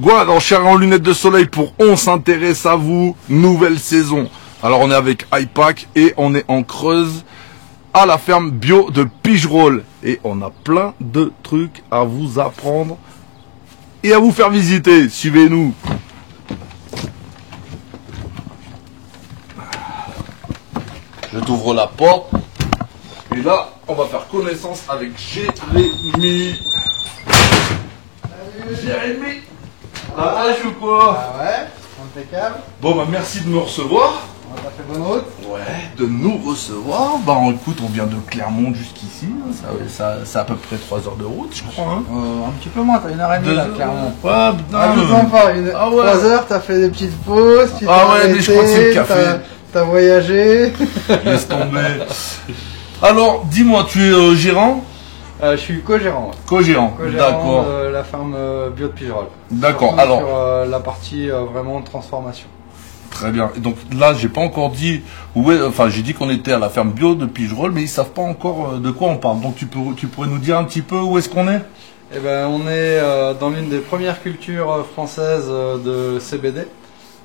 Gouad, en chair et en lunettes de soleil pour On s'intéresse à vous, nouvelle saison. Alors on est avec iPack et on est en Creuse à la ferme bio de Pigerolles. Et on a plein de trucs à vous apprendre et à vous faire visiter. Suivez-nous. Je t'ouvre la porte. Et là, on va faire connaissance avec Jérémy. Jérémy. Ah, je ou quoi? Ah ouais, impeccable. Bon bah merci de me recevoir. On a fait bonne route. Ouais, de nous recevoir. Bah écoute, on vient de Clermont jusqu'ici. C'est à peu près 3 heures de route, je crois. Hein. Un petit peu moins, t'as 1h30 là, clairement. Ouais, putain. Rajoute-en pas, Ah ouais. 3 heures, t'as fait des petites pauses, tu t'es Ah ouais, mais je crois que c'est le arrêté, café. T'as voyagé. Laisse tomber. Alors, dis-moi, tu es gérant? Je suis co-gérant. Co-gérant, d'accord. De la ferme bio de Pigerolles. D'accord, Surtout alors. Sur la partie vraiment transformation. Très bien. Et donc là, j'ai pas encore dit où est. Enfin, j'ai dit qu'on était à la ferme bio de Pigerolles, mais ils savent pas encore de quoi on parle. Donc tu pourrais nous dire un petit peu où est-ce qu'on est? Eh ben, on est dans l'une des premières cultures françaises de CBD.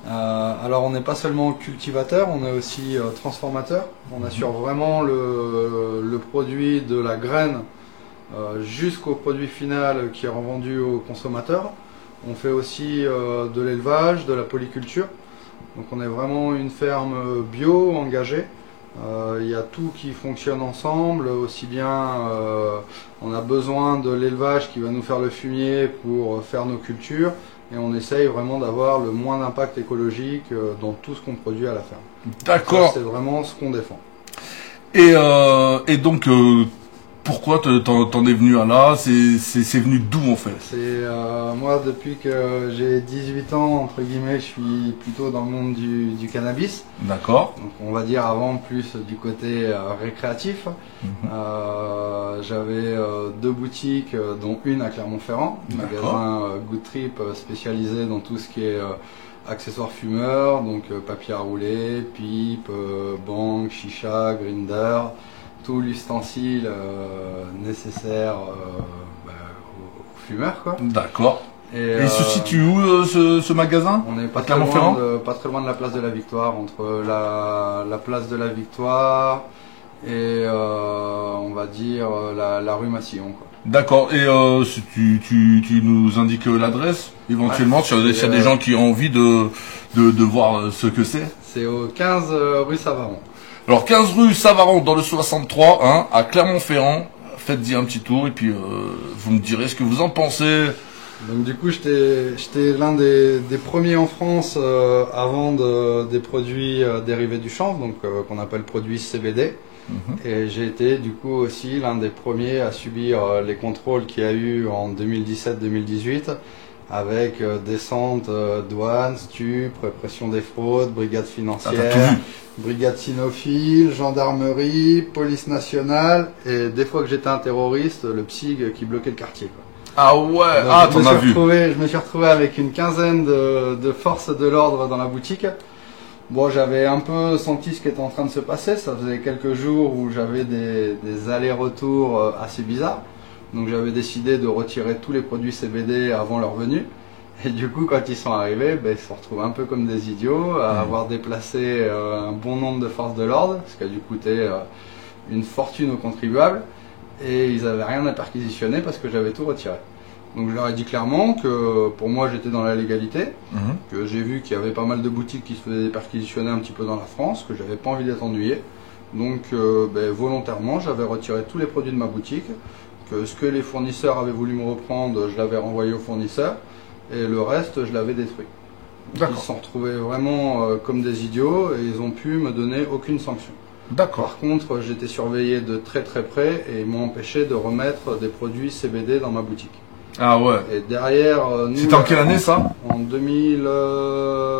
Alors on n'est pas seulement cultivateur, on est aussi transformateur. On assure vraiment le produit de la graine jusqu'au produit final qui est revendu au consommateur. On fait aussi de l'élevage, de la polyculture. Donc on est vraiment une ferme bio engagée. Il y a tout qui fonctionne ensemble, aussi bien on a besoin de l'élevage qui va nous faire le fumier pour faire nos cultures, et on essaye vraiment d'avoir le moins d'impact écologique dans tout ce qu'on produit à la ferme. D'accord. C'est vraiment ce qu'on défend. Et donc, pourquoi t'en es venu à là? C'est venu d'où en fait? C'est moi, depuis que j'ai 18 ans, entre guillemets, je suis plutôt dans le monde du cannabis. D'accord. Donc on va dire avant plus du côté récréatif. J'avais 2 boutiques, dont une à Clermont-Ferrand, magasin Good Trip spécialisé dans tout ce qui est accessoires fumeurs, donc papier à rouler, pipe, bang, chicha, grinder, tout l'ustensile nécessaire aux fumeurs, quoi. D'accord. Et il se euh, situe où ce magasin? On est pas très Clermont-Ferrand? pas très loin de la place de la Victoire, entre la place de la Victoire et on va dire la rue Massillon, quoi. D'accord. Et si tu nous indiques l'adresse, éventuellement, s'il y a des gens qui ont envie de voir ce que c'est. C'est au 15 rue Savaron. Alors 15 rue Savaron dans le 63, hein, à Clermont-Ferrand. Faites-y un petit tour et puis vous me direz ce que vous en pensez. Donc du coup, j'étais l'un des premiers en France à vendre des produits dérivés du chanvre, donc qu'on appelle produits CBD. Et j'ai été du coup aussi l'un des premiers à subir les contrôles qu'il y a eu en 2017-2018 avec descente, douane, stup, répression des fraudes, brigade financière, brigade cynophile, gendarmerie, police nationale, et des fois que j'étais un terroriste, le PSIG qui bloquait le quartier, quoi. Ah ouais, Donc, ah t'en as vu. Je me suis retrouvé avec une quinzaine de forces de l'ordre dans la boutique. Bon, j'avais un peu senti ce qui était en train de se passer. Ça faisait quelques jours où j'avais des allers-retours assez bizarres. Donc j'avais décidé de retirer tous les produits CBD avant leur venue. Et du coup, quand ils sont arrivés, ben, ils se sont retrouvés un peu comme des idiots à avoir déplacé un bon nombre de forces de l'ordre, ce qui a dû coûter une fortune aux contribuables. Et ils n'avaient rien à perquisitionner parce que j'avais tout retiré. Donc je leur ai dit clairement que pour moi j'étais dans la légalité, que j'ai vu qu'il y avait pas mal de boutiques qui se faisaient perquisitionner un petit peu dans la France, que j'avais pas envie d'être ennuyé. Donc volontairement j'avais retiré tous les produits de ma boutique, que ce que les fournisseurs avaient voulu me reprendre, je l'avais renvoyé aux fournisseurs, et le reste je l'avais détruit. Donc, ils se sont retrouvés vraiment comme des idiots et ils ont pu me donner aucune sanction. D'accord. Par contre, j'étais surveillé de très très près et ils m'ont empêché de remettre des produits CBD dans ma boutique. Ah ouais. Et derrière, nous... C'était en quelle année ça? En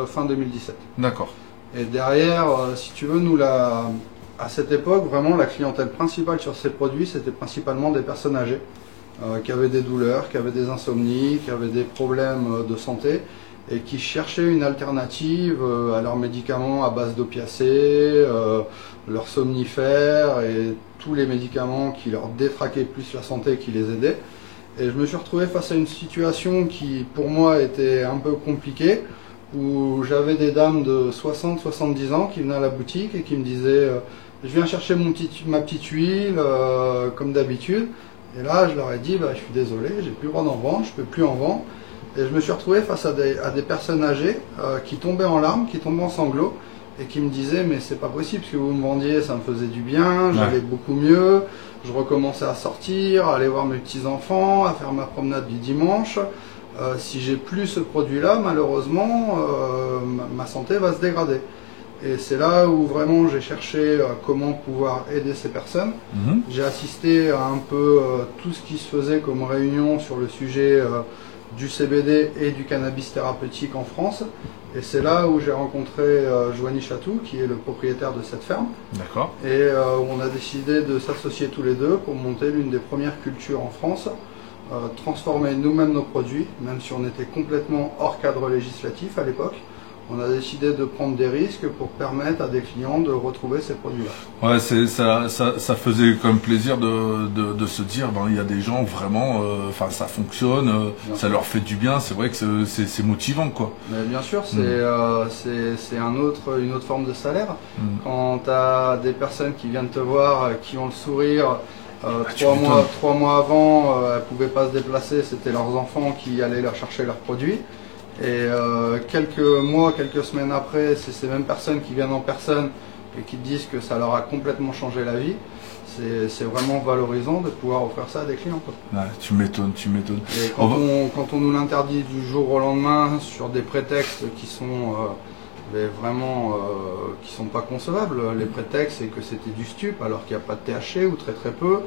fin 2017. D'accord. Et derrière, si tu veux, nous, à cette époque, vraiment, la clientèle principale sur ces produits, c'était principalement des personnes âgées qui avaient des douleurs, qui avaient des insomnies, qui avaient des problèmes de santé et qui cherchaient une alternative à leurs médicaments à base d'opiacés, leurs somnifères et tous les médicaments qui leur détraquaient plus la santé et qui les aidaient. Et je me suis retrouvé face à une situation qui, pour moi, était un peu compliquée, où j'avais des dames de 60-70 ans qui venaient à la boutique et qui me disaient je viens chercher ma petite huile, comme d'habitude. Et là, je leur ai dit, bah, je suis désolé, j'ai plus le droit d'en vendre, je peux plus en vendre. Et je me suis retrouvé face à des personnes âgées qui tombaient en larmes, qui tombaient en sanglots, et qui me disaient, mais c'est pas possible, ce que vous me vendiez, ça me faisait du bien, j'allais beaucoup mieux, je recommençais à sortir, à aller voir mes petits-enfants, à faire ma promenade du dimanche. Si j'ai plus ce produit-là, malheureusement, ma santé va se dégrader. Et c'est là où vraiment j'ai cherché comment pouvoir aider ces personnes. J'ai assisté à un peu tout ce qui se faisait comme réunion sur le sujet du CBD et du cannabis thérapeutique en France. Et c'est là où j'ai rencontré Joanie Chatou, qui est le propriétaire de cette ferme. D'accord. Et on a décidé de s'associer tous les deux pour monter l'une des premières cultures en France, transformer nous-mêmes nos produits, même si on était complètement hors cadre législatif à l'époque. On a décidé de prendre des risques pour permettre à des clients de retrouver ces produits-là. Ouais, ça faisait quand même plaisir de se dire, ben, il y a des gens vraiment, enfin, ça fonctionne, ça leur fait du bien. C'est vrai que c'est motivant, quoi. Mais bien sûr, c'est une autre forme de salaire. Quand tu as des personnes qui viennent te voir, qui ont le sourire, 3 mois avant, elles ne pouvaient pas se déplacer, c'était leurs enfants qui allaient leur chercher leurs produits. Et quelques mois, quelques semaines après, c'est ces mêmes personnes qui viennent en personne et qui te disent que ça leur a complètement changé la vie. C'est vraiment valorisant de pouvoir offrir ça à des clients, quoi. Ouais, tu m'étonnes. Et quand on nous l'interdit du jour au lendemain sur des prétextes qui sont qui sont pas concevables. Les prétextes, c'est que c'était du stup alors qu'il n'y a pas de THC ou très très peu.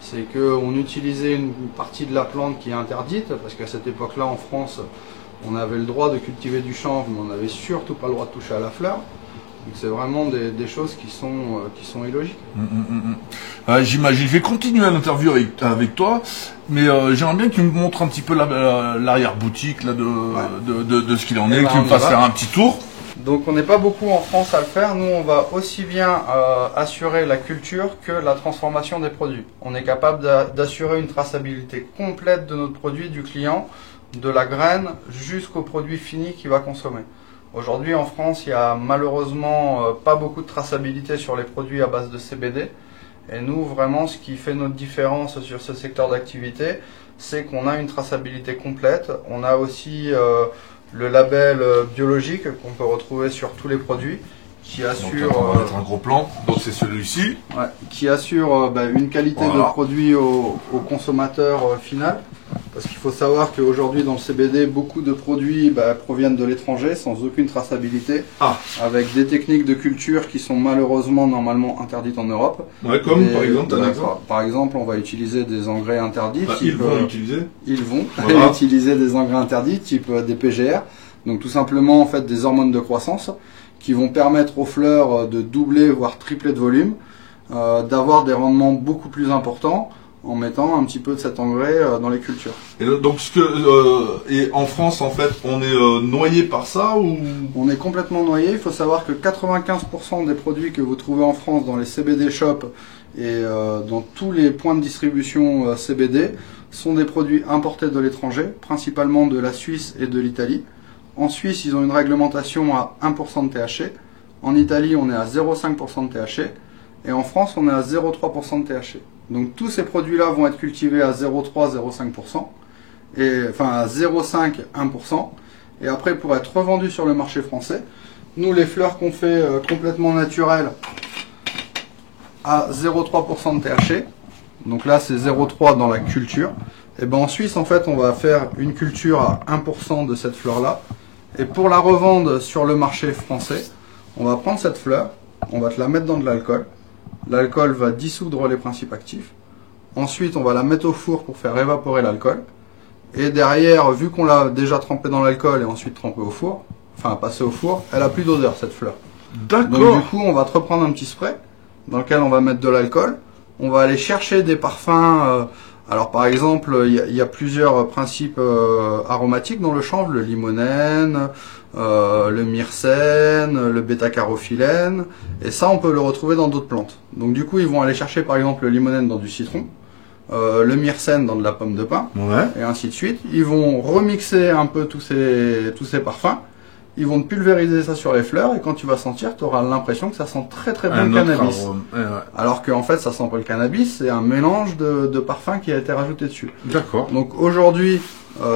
C'est qu'on utilisait une partie de la plante qui est interdite, parce qu'à cette époque-là en France, on avait le droit de cultiver du chanvre, mais on n'avait surtout pas le droit de toucher à la fleur. Donc c'est vraiment des choses qui sont illogiques. J'imagine. Je vais continuer l'interview avec toi, mais j'aimerais bien que tu me montres un petit peu l'arrière-boutique là, de ce qu'il en est, que tu me fasses faire un petit tour. Donc on n'est pas beaucoup en France à le faire. Nous, on va aussi bien assurer la culture que la transformation des produits. On est capable d'assurer une traçabilité complète de notre produit, du client, de la graine jusqu'au produit fini qu'il va consommer. Aujourd'hui en France, il n'y a malheureusement pas beaucoup de traçabilité sur les produits à base de CBD. Et nous, vraiment, ce qui fait notre différence sur ce secteur d'activité, c'est qu'on a une traçabilité complète. On a aussi le label biologique qu'on peut retrouver sur tous les produits, qui assure... Donc, on va mettre un gros plan, donc c'est celui-ci. Ouais, qui assure une qualité de produit au consommateur final. Parce qu'il faut savoir qu'aujourd'hui dans le CBD, beaucoup de produits proviennent de l'étranger sans aucune traçabilité, avec des techniques de culture qui sont malheureusement normalement interdites en Europe. Ouais, comme par exemple, par exemple, on va utiliser des engrais interdits. Ils vont utiliser des engrais interdits, type des PGR. Donc tout simplement en fait des hormones de croissance qui vont permettre aux fleurs de doubler voire tripler de volume, d'avoir des rendements beaucoup plus importants, en mettant un petit peu de cet engrais dans les cultures. Et donc, et en France, en fait, on est noyé par ça ou... On est complètement noyé. Il faut savoir que 95% des produits que vous trouvez en France dans les CBD shops et dans tous les points de distribution CBD sont des produits importés de l'étranger, principalement de la Suisse et de l'Italie. En Suisse, ils ont une réglementation à 1% de THC. En Italie, on est à 0,5% de THC. Et en France, on est à 0,3% de THC. Donc tous ces produits-là vont être cultivés à 0,3-0,5%, enfin à 0,5-1%. Et après, pour être revendus sur le marché français, nous, les fleurs qu'on fait complètement naturelles à 0,3% de THC, donc là c'est 0,3 dans la culture, et en Suisse, en fait, on va faire une culture à 1% de cette fleur-là. Et pour la revendre sur le marché français, on va prendre cette fleur, on va te la mettre dans de l'alcool. L'alcool va dissoudre les principes actifs. Ensuite, on va la mettre au four pour faire évaporer l'alcool. Et derrière, vu qu'on l'a déjà trempée dans l'alcool et ensuite trempée au four, enfin passée au four, elle a plus d'odeur cette fleur. D'accord. Donc du coup, on va te reprendre un petit spray dans lequel on va mettre de l'alcool. On va aller chercher des parfums. Alors par exemple, il y a plusieurs principes aromatiques dans le chanvre, le limonène, le myrcène, le bêta-carophyllène, et ça on peut le retrouver dans d'autres plantes. Donc du coup ils vont aller chercher par exemple le limonène dans du citron, le myrcène dans de la pomme de pin, Ouais. et ainsi de suite. Ils vont remixer un peu tous ces parfums. Ils vont te pulvériser ça sur les fleurs et quand tu vas sentir, tu auras l'impression que ça sent très très bon Un le autre cannabis. arôme. Ouais. Alors qu'en fait, ça sent pas le cannabis, c'est un mélange de parfums qui a été rajouté dessus. D'accord. Donc aujourd'hui,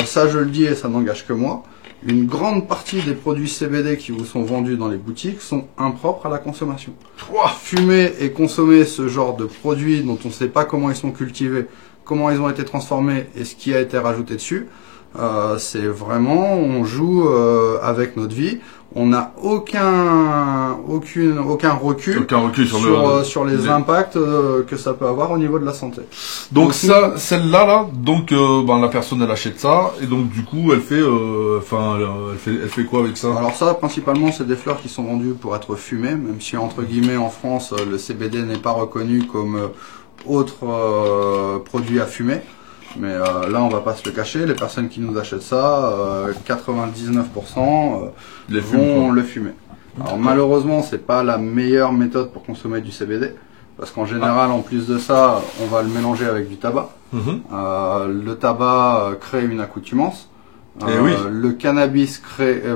ça je le dis et ça n'engage que moi, une grande partie des produits CBD qui vous sont vendus dans les boutiques sont impropres à la consommation. Fumer et consommer ce genre de produits dont on ne sait pas comment ils sont cultivés, comment ils ont été transformés et ce qui a été rajouté dessus, c'est vraiment, on joue avec notre vie. On n'a aucun recul, Aucun recul sur les impacts que ça peut avoir au niveau de la santé. Donc ça, celle-là, donc la personne elle achète ça et donc du coup elle fait, elle fait quoi avec ça? Alors ça, principalement, c'est des fleurs qui sont vendues pour être fumées, même si entre guillemets en France, le CBD n'est pas reconnu comme autre produit à fumer. Mais là, on va pas se le cacher, les personnes qui nous achètent ça, 99% vont le fumer. Alors malheureusement, c'est pas la meilleure méthode pour consommer du CBD, parce qu'en général, en plus de ça, on va le mélanger avec du tabac. Le tabac crée une accoutumance. Le cannabis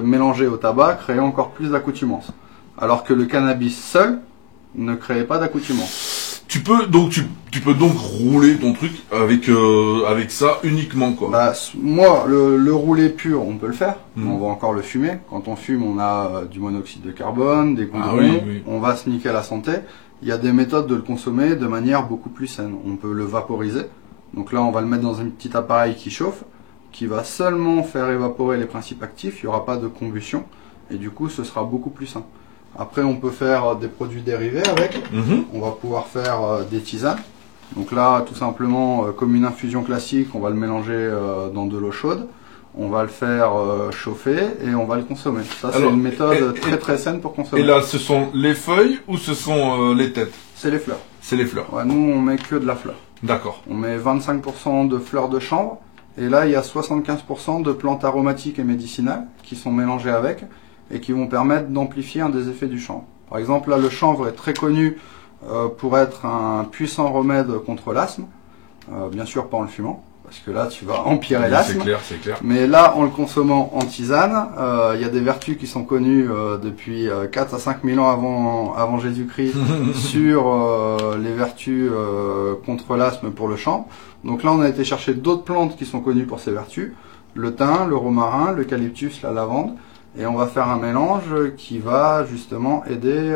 mélangé au tabac crée encore plus d'accoutumance. Alors que le cannabis seul ne crée pas d'accoutumance. Tu peux donc rouler ton truc avec ça uniquement quoi. Bah, moi, le roulé pur, on peut le faire. On va encore le fumer. Quand on fume, on a du monoxyde de carbone, des goudrons. On va se niquer la santé. Il y a des méthodes de le consommer de manière beaucoup plus saine. On peut le vaporiser. Donc là, on va le mettre dans un petit appareil qui chauffe, qui va seulement faire évaporer les principes actifs. Il n'y aura pas de combustion. Et du coup, ce sera beaucoup plus sain. Après, on peut faire des produits dérivés avec. On va pouvoir faire des tisanes. Donc là, tout simplement, comme une infusion classique, on va le mélanger dans de l'eau chaude. On va le faire chauffer et on va le consommer. Ça, c'est une méthode très très saine pour consommer. Et là, ce sont les feuilles ou ce sont les têtes? C'est les fleurs. C'est les fleurs. Ouais, nous, on met que de la fleur. D'accord. On met 25% de fleurs de chanvre. Et là, il y a 75% de plantes aromatiques et médicinales qui sont mélangées avec et qui vont permettre d'amplifier un des effets du chanvre. Par exemple, là, le chanvre est très connu pour être un puissant remède contre l'asthme. Bien sûr, pas en le fumant, parce que là, tu vas empirer l'asthme. C'est clair. Mais là, en le consommant en tisane, il y a des vertus qui sont connues depuis 4 à 5 000 ans avant Jésus-Christ sur les vertus contre l'asthme pour le chanvre. Donc là, on a été chercher d'autres plantes qui sont connues pour ces vertus. Le thym, le romarin, l'eucalyptus, la lavande. Et on va faire un mélange qui va justement aider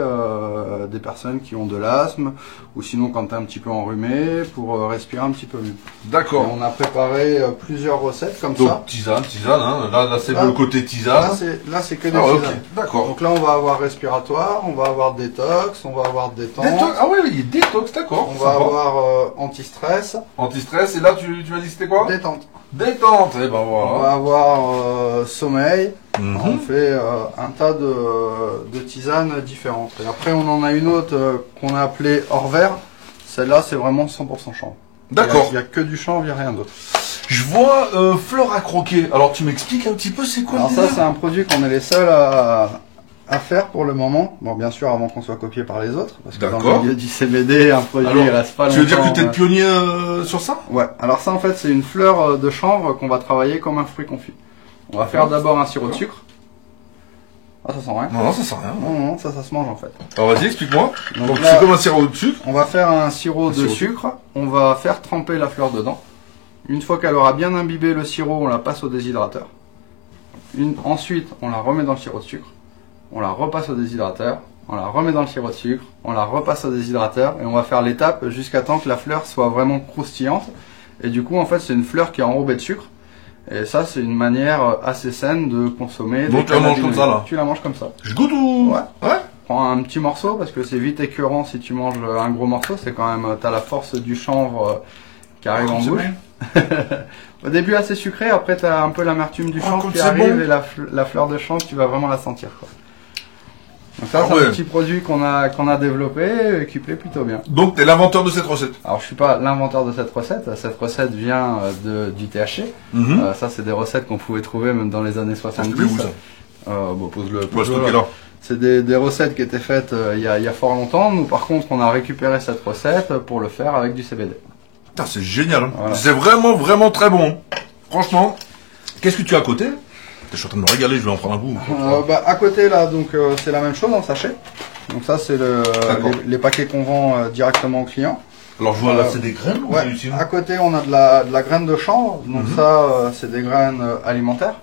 des personnes qui ont de l'asthme ou sinon quand tu es un petit peu enrhumé pour respirer un petit peu mieux. D'accord. On a préparé plusieurs recettes comme ça. Donc tisane, hein. Là c'est le côté tisane. Là c'est que des tisanes. Okay. D'accord. Donc là on va avoir respiratoire, on va avoir détox, on va avoir détente. Ah oui, il y a détox, d'accord. On va avoir anti-stress. Anti-stress et là tu m'as dit c'était quoi? Détente. Détente, et ben voilà. On va avoir sommeil. On fait un tas de tisanes différentes. Et après, on en a une autre qu'on a appelée hors vert. Celle-là, c'est vraiment 100% chanvre. D'accord. Il n'y a que du chanvre, il n'y a rien d'autre. Je vois fleur à croquer. Alors, tu m'expliques un petit peu c'est quoi? Alors ça, c'est un produit qu'on est les seuls à faire pour le moment. Bon, bien sûr, avant qu'on soit copié par les autres. Parce que dans le milieu du CBD, un produit il reste pas longtemps. Tu veux dire que tu es le pionnier sur ça? Ouais. Alors ça, en fait, c'est une fleur de chanvre qu'on va travailler comme un fruit confit. On va faire d'abord un sirop de sucre. Ah, ça sent rien? Non, ça sent rien. Non, ça se mange en fait. Alors vas-y, explique-moi. Donc là, c'est comme un sirop de sucre. On va faire un sirop de sucre. On va faire tremper la fleur dedans. Une fois qu'elle aura bien imbibé le sirop, on la passe au déshydrateur. Ensuite, on la remet dans le sirop de sucre. On la repasse au déshydrateur. On la remet dans le sirop de sucre. On la repasse au déshydrateur. Et on va faire l'étape jusqu'à temps que la fleur soit vraiment croustillante. Et du coup, en fait, c'est une fleur qui est enrobée de sucre. Et ça, c'est une manière assez saine de consommer. Donc tu la manges comme ça, là? Tu la manges comme ça. Je goûte ou? Ouais. Prends un petit morceau parce que c'est vite écœurant si tu manges un gros morceau. C'est quand même, t'as la force du chanvre qui arrive en bouche. Au début assez sucré, après t'as un peu l'amertume du chanvre qui arrive et la fleur de chanvre, tu vas vraiment la sentir, quoi. Donc ça, c'est un petit produit qu'on a développé et qui plaît plutôt bien. Donc, tu es l'inventeur de cette recette? Alors, je suis pas l'inventeur de cette recette. Cette recette vient du THC. Ça, c'est des recettes qu'on pouvait trouver même dans les années 70. Pose-le. C'est des recettes qui étaient faites il y a fort longtemps. Nous, par contre, on a récupéré cette recette pour le faire avec du CBD. Putain, c'est génial. Hein. Voilà. C'est vraiment, vraiment très bon. Franchement. Qu'est-ce que tu as à côté? Je suis en train de me régaler, je vais en prendre un bout. À côté là, donc c'est la même chose en sachet. Donc ça c'est les paquets qu'on vend directement aux clients. Alors je vois là c'est des graines ou Ouais, à côté on a de la graine de chanvre. Donc ça c'est des graines alimentaires.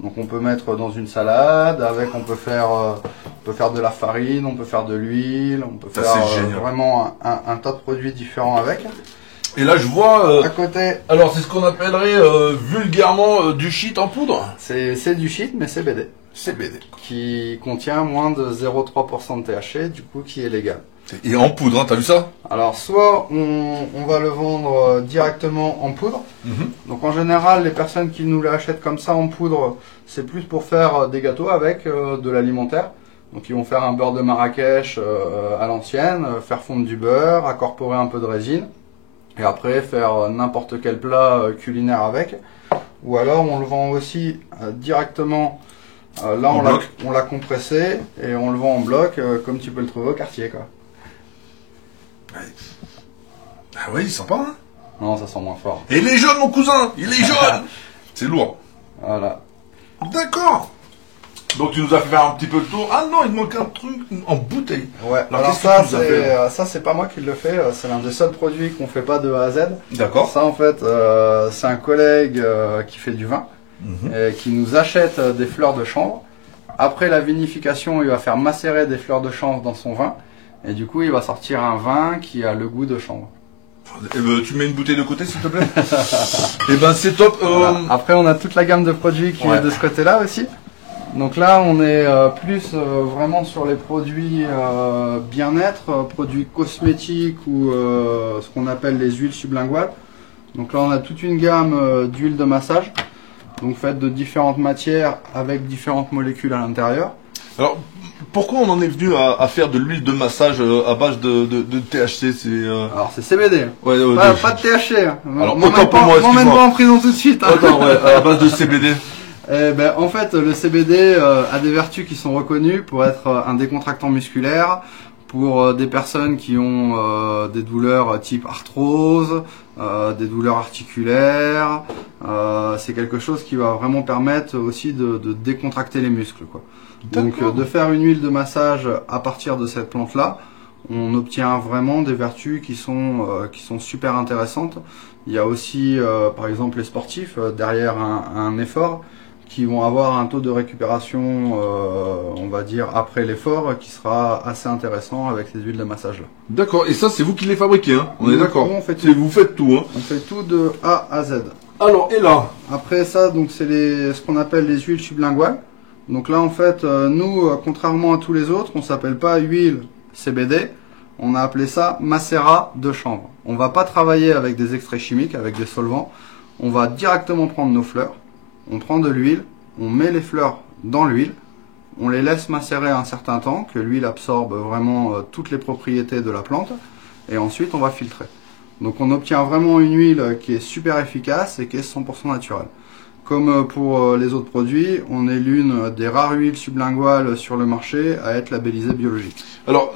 Donc on peut mettre dans une salade, avec on peut faire de la farine, on peut faire de l'huile, on peut faire vraiment un tas de produits différents avec. Et là je vois à côté. Alors c'est ce qu'on appellerait vulgairement du shit en poudre. C'est du shit mais CBD. CBD. Qui contient moins de 0,3% de THC, du coup qui est légal. Et en poudre, hein, t'as vu ça? Alors soit on va le vendre directement en poudre. Donc en général les personnes qui nous l'achètent comme ça en poudre, c'est plus pour faire des gâteaux avec de l'alimentaire. Donc ils vont faire un beurre de Marrakech à l'ancienne, faire fondre du beurre, incorporer un peu de résine. Et après faire n'importe quel plat culinaire avec. Ou alors on le vend aussi directement, là on l'a compressé et on le vend en bloc comme tu peux le trouver au quartier quoi. Ouais. Ah oui, sympa hein. Non, ça sent moins fort. Et il est jaune mon cousin, il est jaune. C'est lourd. Voilà. D'accord. Donc tu nous as fait faire un petit peu le tour. Ah non, il manque un truc en bouteille. Ouais. Alors ça c'est pas moi qui le fais, c'est l'un des seuls produits qu'on fait pas de A à Z. D'accord. Ça en fait c'est un collègue qui fait du vin et qui nous achète des fleurs de chanvre. Après la vinification, il va faire macérer des fleurs de chanvre dans son vin et du coup il va sortir un vin qui a le goût de chanvre. Eh ben, tu mets une bouteille de côté s'il te plaît. Et ben c'est top. Voilà. Après on a toute la gamme de produits qui est de ce côté-là aussi. Donc là, on est plus vraiment sur les produits bien-être, produits cosmétiques ou ce qu'on appelle les huiles sublinguales. Donc là, on a toute une gamme d'huiles de massage, donc faites de différentes matières avec différentes molécules à l'intérieur. Alors, pourquoi on en est venu à faire de l'huile de massage à base de THC? Alors c'est CBD, ouais, pas de THC. Alors autant pour moi, m'emmène pas en prison tout de suite. Hein. Attends, ouais, à base de CBD. En fait, le CBD a des vertus qui sont reconnues pour être un décontractant musculaire, pour des personnes qui ont des douleurs type arthrose, des douleurs articulaires. C'est quelque chose qui va vraiment permettre aussi de décontracter les muscles, quoi. Donc de faire une huile de massage à partir de cette plante-là, on obtient vraiment des vertus qui sont super intéressantes. Il y a aussi, par exemple, les sportifs, derrière un effort, qui vont avoir un taux de récupération, on va dire, après l'effort, qui sera assez intéressant avec ces huiles de massage là. D'accord, et ça c'est vous qui les fabriquez, hein? On est d'accord. Vous faites tout, hein? On fait tout de A à Z. Alors, et là? Après ça, donc c'est ce qu'on appelle les huiles sublinguales. Donc là, en fait, nous, contrairement à tous les autres, on s'appelle pas huile CBD, on a appelé ça macérat de chanvre. On va pas travailler avec des extraits chimiques, avec des solvants. On va directement prendre nos fleurs. On prend de l'huile, on met les fleurs dans l'huile, on les laisse macérer un certain temps, que l'huile absorbe vraiment toutes les propriétés de la plante, et ensuite on va filtrer. Donc on obtient vraiment une huile qui est super efficace et qui est 100% naturelle. Comme pour les autres produits, on est l'une des rares huiles sublinguales sur le marché à être labellisée biologique. Alors,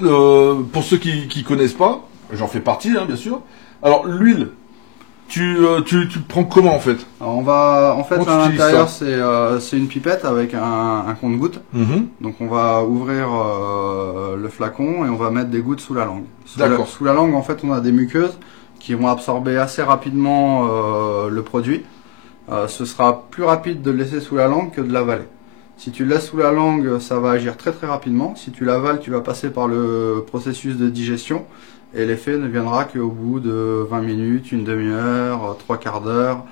pour ceux qui connaissent pas, j'en fais partie, hein, bien sûr. Alors, l'huile, tu prends comment en fait? Alors en fait à l'intérieur c'est une pipette avec un compte-gouttes. Donc on va ouvrir le flacon et on va mettre des gouttes sous la langue. Sous la langue en fait on a des muqueuses qui vont absorber assez rapidement le produit. Ce sera plus rapide de le laisser sous la langue que de l'avaler. Si tu le laisses sous la langue, ça va agir très très rapidement. Si tu l'avales, tu vas passer par le processus de digestion. Et l'effet ne viendra qu'au bout de 20 minutes, une demi-heure, 3/4 d'heure.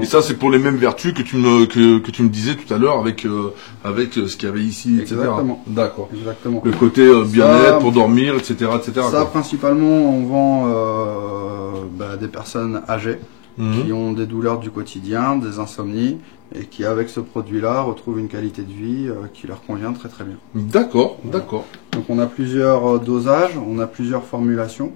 Et ça, c'est pour les mêmes vertus que tu me disais tout à l'heure avec ce qu'il y avait ici, etc. Exactement. D'accord. Exactement. Le côté bien-être pour dormir, etc., etc. Ça, principalement, on vend des personnes âgées qui ont des douleurs du quotidien, des insomnies, et qui, avec ce produit-là, retrouvent une qualité de vie qui leur convient très très bien. D'accord, d'accord. Donc on a plusieurs dosages, on a plusieurs formulations.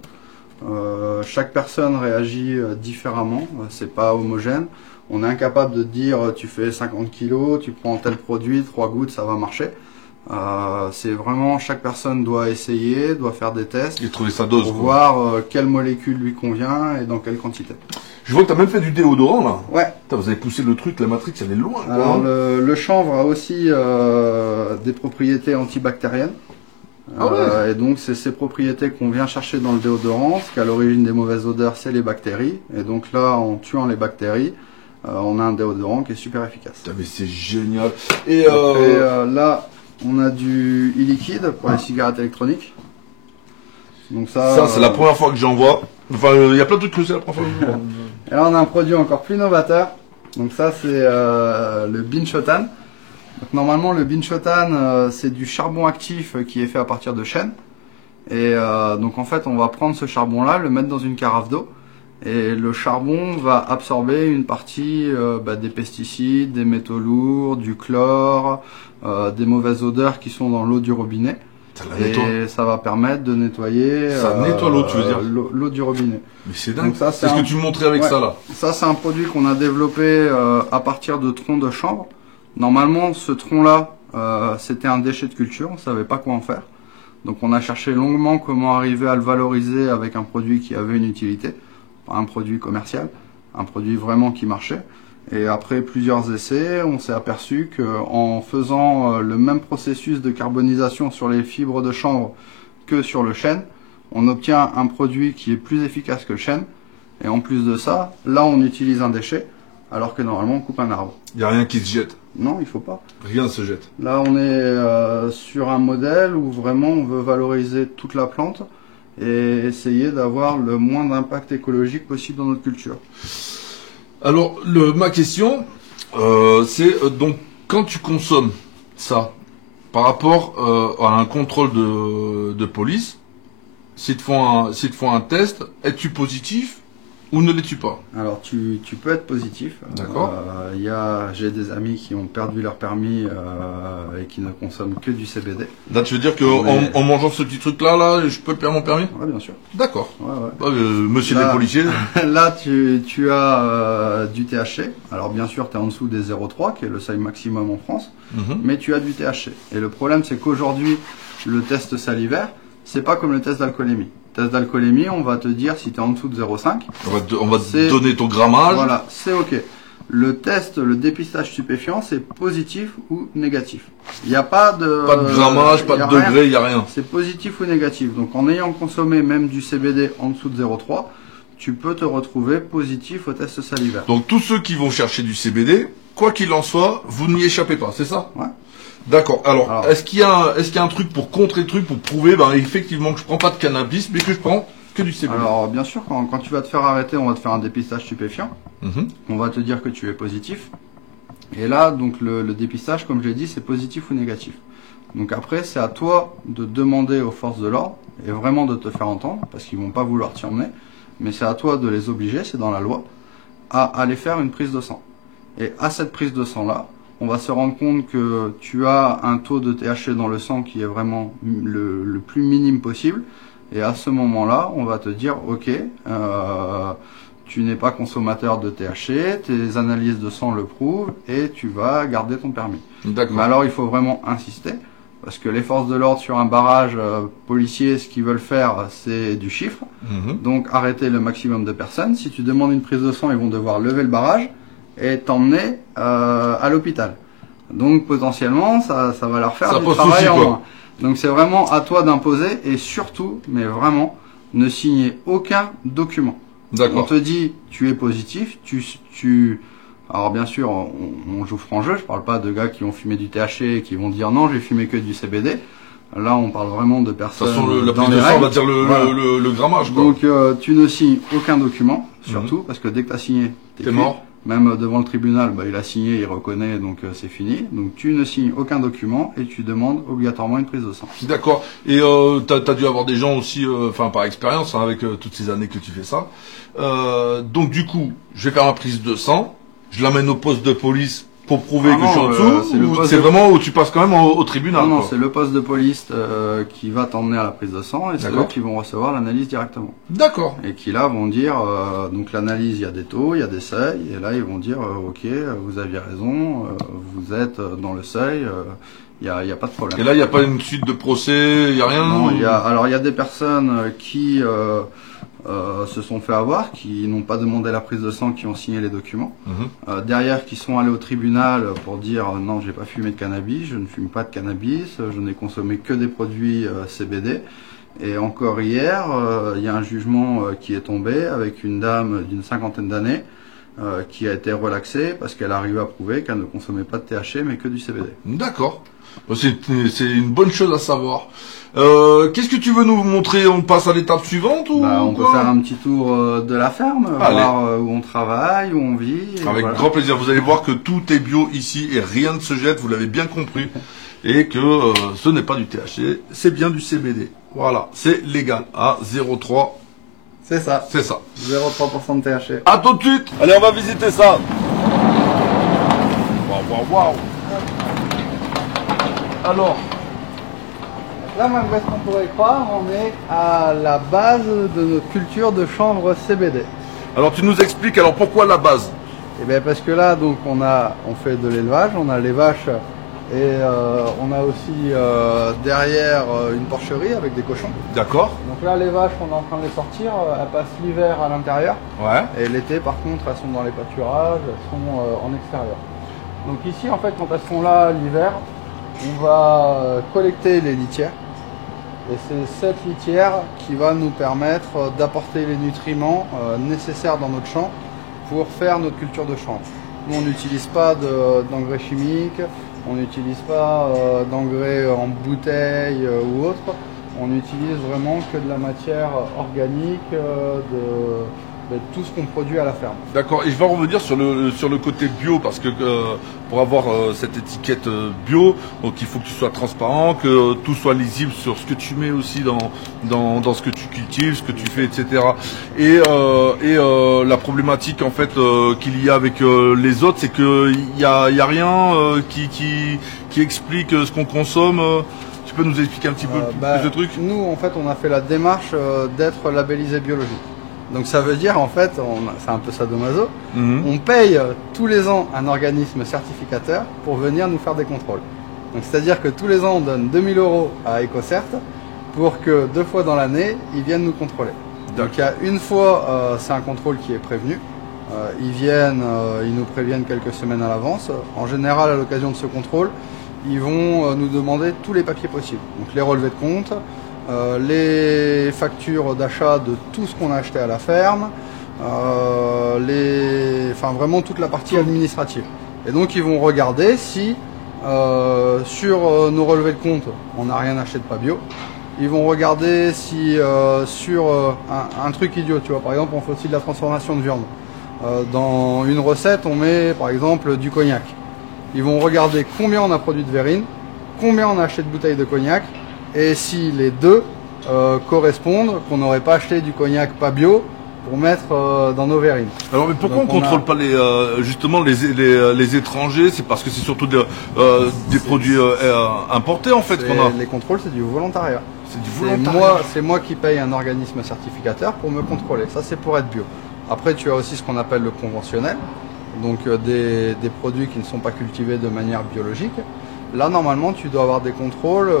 Chaque personne réagit différemment, c'est pas homogène. On est incapable de dire tu fais 50 kg, tu prends tel produit, 3 gouttes, ça va marcher. C'est vraiment, chaque personne doit essayer, doit faire des tests Et trouver sa dose. pour quoi. voir quelle molécule lui convient et dans quelle quantité. Je vois que tu as même fait du déodorant là. Ouais. Putain, vous avez poussé le truc, la Matrix, elle est loin. Quoi, Alors hein. le chanvre a aussi des propriétés antibactériennes. Ah ouais. Et donc c'est ces propriétés qu'on vient chercher dans le déodorant. Ce qui est à l'origine des mauvaises odeurs, c'est les bactéries. Et donc là, en tuant les bactéries, on a un déodorant qui est super efficace. Putain, mais c'est génial. Et Après, là, on a du e-liquide pour les cigarettes électroniques. Donc ça, c'est la première fois que j'en vois. Enfin, il y a plein de trucs que c'est la première fois que je vois. Et là, on a un produit encore plus novateur. Donc ça, c'est le binchotan. Donc normalement, le binchotan, c'est du charbon actif qui est fait à partir de chêne. Et donc en fait, on va prendre ce charbon-là, le mettre dans une carafe d'eau. Et le charbon va absorber une partie des pesticides, des métaux lourds, du chlore, des mauvaises odeurs qui sont dans l'eau du robinet. Ça la nettoie. Et ça va permettre de nettoyer Ça nettoie l'eau, tu veux dire l'eau du robinet. Mais c'est dingue. Donc ça, C'est ce que tu me montrais avec Ouais. ça là. Ça, c'est un produit qu'on a développé à partir de troncs de chanvre. Normalement, ce tronc-là, c'était un déchet de culture, on ne savait pas quoi en faire. Donc on a cherché longuement comment arriver à le valoriser avec un produit qui avait une utilité, pas un produit commercial, un produit vraiment qui marchait. Et après plusieurs essais, on s'est aperçu qu'en faisant le même processus de carbonisation sur les fibres de chanvre que sur le chêne, on obtient un produit qui est plus efficace que le chêne. Et en plus de ça, là on utilise un déchet, alors que normalement on coupe un arbre. Il n'y a rien qui se jette. Non, il faut pas. Rien ne se jette. Là on est sur un modèle où vraiment on veut valoriser toute la plante et essayer d'avoir le moins d'impact écologique possible dans notre culture. Alors, ma question, c'est donc quand tu consommes ça, par rapport à un contrôle de police, s'ils te font un test, es-tu positif ou ne l'es-tu pas? Alors tu peux être positif. D'accord. J'ai des amis qui ont perdu leur permis et qui ne consomment que du CBD. Là, tu veux dire que Mais- en mangeant ce petit truc-là, je peux perdre mon permis? Ouais, bien sûr. D'accord. Ouais, ouais. Ouais, monsieur Là- les policiers. Là, tu as du THC. Alors, bien sûr, tu es en dessous des 0,3, qui est le seuil maximum en France, Mhm. mais tu as du THC. Et le problème, c'est qu'aujourd'hui, le test salivaire, c'est pas comme le test d'alcoolémie. Le test d'alcoolémie, on va te dire si tu es en dessous de 0,5. On va te C'est- donner ton grammage. Voilà, c'est OK. Le test, le dépistage stupéfiant, c'est positif ou négatif. Il n'y a pas de... Pas de grammage, pas il y a de rien. degré, il n'y a rien. C'est positif ou négatif. Donc en ayant consommé même du CBD en dessous de 0,3, tu peux te retrouver positif au test salivaire. Donc tous ceux qui vont chercher du CBD, quoi qu'il en soit, vous n'y échappez pas, c'est ça? Ouais. D'accord. Alors, Alors- est-ce qu'il y a un truc pour contrer le truc, pour prouver effectivement que je prends pas de cannabis, mais que je prends que du CBD? Alors bien sûr, quand tu vas te faire arrêter, on va te faire un dépistage stupéfiant. Mhm. On va te dire que tu es positif. Et là, donc le dépistage, comme je l'ai dit, c'est positif ou négatif. Donc après, c'est à toi de demander aux forces de l'ordre, et vraiment de te faire entendre, parce qu'ils vont pas vouloir t'y emmener, mais c'est à toi de les obliger, c'est dans la loi, à aller faire une prise de sang. Et à cette prise de sang-là, on va se rendre compte que tu as un taux de THC dans le sang qui est vraiment le plus minime possible. Et à ce moment-là, on va te dire, ok, tu n'es pas consommateur de THC, tes analyses de sang le prouvent, et tu vas garder ton permis. D'accord. Mais alors, il faut vraiment insister, parce que les forces de l'ordre sur un barrage policier, ce qu'ils veulent faire, c'est du chiffre. Mhm. Donc, arrêter le maximum de personnes. Si tu demandes une prise de sang, ils vont devoir lever le barrage et t'emmener à l'hôpital. Donc, potentiellement, ça va leur faire Ça du pose travail souci, en quoi. moins. Donc, c'est vraiment à toi d'imposer, et surtout, mais vraiment, ne signer aucun document. On D'accord. te dit, tu es positif, alors bien sûr, on joue franc jeu, je parle pas de gars qui ont fumé du THC et qui vont dire non, j'ai fumé que du CBD. Là, on parle vraiment de De toute personnes façon, la dans prise les de sang, on va règles. dire Voilà. le grammage, quoi. Donc, tu ne signes aucun document, surtout, parce que dès que tu as signé, T'es cuit. mort. Même devant le tribunal, il a signé, il reconnaît, donc c'est fini. Donc, tu ne signes aucun document et tu demandes obligatoirement une prise de sang. D'accord. Et t'as dû avoir des gens aussi, par expérience, avec toutes ces années que tu fais ça. Donc du coup, je vais faire ma prise de sang, je l'amène au poste de police pour prouver Ah que je suis en non, dessous, c'est le ou poste c'est de- vraiment où tu passes quand même au tribunal. Non, non, quoi. c'est le poste de police qui va t'emmener à la prise de sang et c'est eux D'accord. qui vont recevoir l'analyse directement. D'accord. Et qui là vont dire, donc l'analyse, il y a des taux, il y a des seuils, et là ils vont dire, ok, vous aviez raison, vous êtes dans le seuil, Il y a pas de problème. Et là, il n'y a pas une suite de procès, il n'y a rien? Non, il y a des personnes qui se sont fait avoir, qui n'ont pas demandé la prise de sang, qui ont signé les documents. Derrière, qui sont allés au tribunal pour dire non, j'ai pas fumé de cannabis, je ne fume pas de cannabis, je n'ai consommé que des produits CBD. Et encore hier, il y a un jugement qui est tombé avec une dame d'une 50aine d'années qui a été relaxée parce qu'elle arrive à prouver qu'elle ne consommait pas de THC mais que du CBD. D'accord. C'est une bonne chose à savoir. Qu'est-ce que tu veux nous montrer? On passe à l'étape suivante ou on peut faire un petit tour de la ferme, voir où on travaille, où on vit. Avec grand plaisir. Vous allez voir que tout est bio ici et rien ne se jette, vous l'avez bien compris. Et que ce n'est pas du THC, c'est bien du CBD. Voilà, c'est légal à 0,3. C'est ça. C'est ça. 0,3% de THC. À tout de suite. Allez, on va visiter ça. Waouh, waouh, waouh. Alors, là, malgré ce qu'on pourrait croire, on est à la base de notre culture de chanvre CBD. Alors, tu nous expliques, alors pourquoi la base? Eh bien, parce que là, donc, on fait de l'élevage, on a les vaches et on a aussi derrière une porcherie avec des cochons. D'accord. Donc là, les vaches, on est en train de les sortir, elles passent l'hiver à l'intérieur. Ouais. Et l'été, par contre, elles sont dans les pâturages, elles sont en extérieur. Donc ici, en fait, quand elles sont là l'hiver, on va collecter les litières. Et c'est cette litière qui va nous permettre d'apporter les nutriments nécessaires dans notre champ pour faire notre culture de chanvre. Nous, on n'utilise pas d'engrais chimiques, on n'utilise pas d'engrais en bouteille ou autre. On utilise vraiment que de la matière organique, de tout ce qu'on produit à la ferme. D'accord, et je vais revenir sur le côté bio, parce que pour avoir cette étiquette bio, donc il faut que tu sois transparent, que tout soit lisible sur ce que tu mets aussi dans ce que tu cultives, ce que tu fais, etc. Et la problématique en fait qu'il y a avec les autres, c'est qu'il y a rien qui explique ce qu'on consomme. Tu peux nous expliquer un petit peu plus de trucs? Nous, en fait, on a fait la démarche d'être labellisé biologique. Donc ça veut dire, en fait, c'est un peu sadomaso, on paye tous les ans un organisme certificateur pour venir nous faire des contrôles. Donc c'est-à-dire que tous les ans, on donne 2000 € à EcoCert pour que 2 fois dans l'année, ils viennent nous contrôler. Donc il y a une fois, c'est un contrôle qui est prévenu. Ils viennent, ils nous préviennent quelques semaines à l'avance. En général, à l'occasion de ce contrôle, ils vont nous demander tous les papiers possibles. Donc les relevés de compte, les factures d'achat de tout ce qu'on a acheté à la ferme, enfin vraiment toute la partie administrative. Et donc ils vont regarder si sur nos relevés de compte, on n'a rien acheté de pas bio. Ils vont regarder si sur un truc idiot, tu vois, par exemple on fait aussi de la transformation de viande. Dans une recette, on met par exemple du cognac. Ils vont regarder combien on a produit de verrine, combien on a acheté de bouteilles de cognac, et si les deux correspondent, qu'on n'aurait pas acheté du cognac pas bio pour mettre dans nos verrines. Alors mais pourquoi on contrôle pas justement les étrangers? C'est parce que c'est surtout des produits importés en fait qu'on a. Les contrôles, c'est du volontariat. C'est du volontariat. C'est moi qui paye un organisme certificateur pour me contrôler. Ça, c'est pour être bio. Après, tu as aussi ce qu'on appelle le conventionnel, donc des produits qui ne sont pas cultivés de manière biologique. Là, normalement, tu dois avoir des contrôles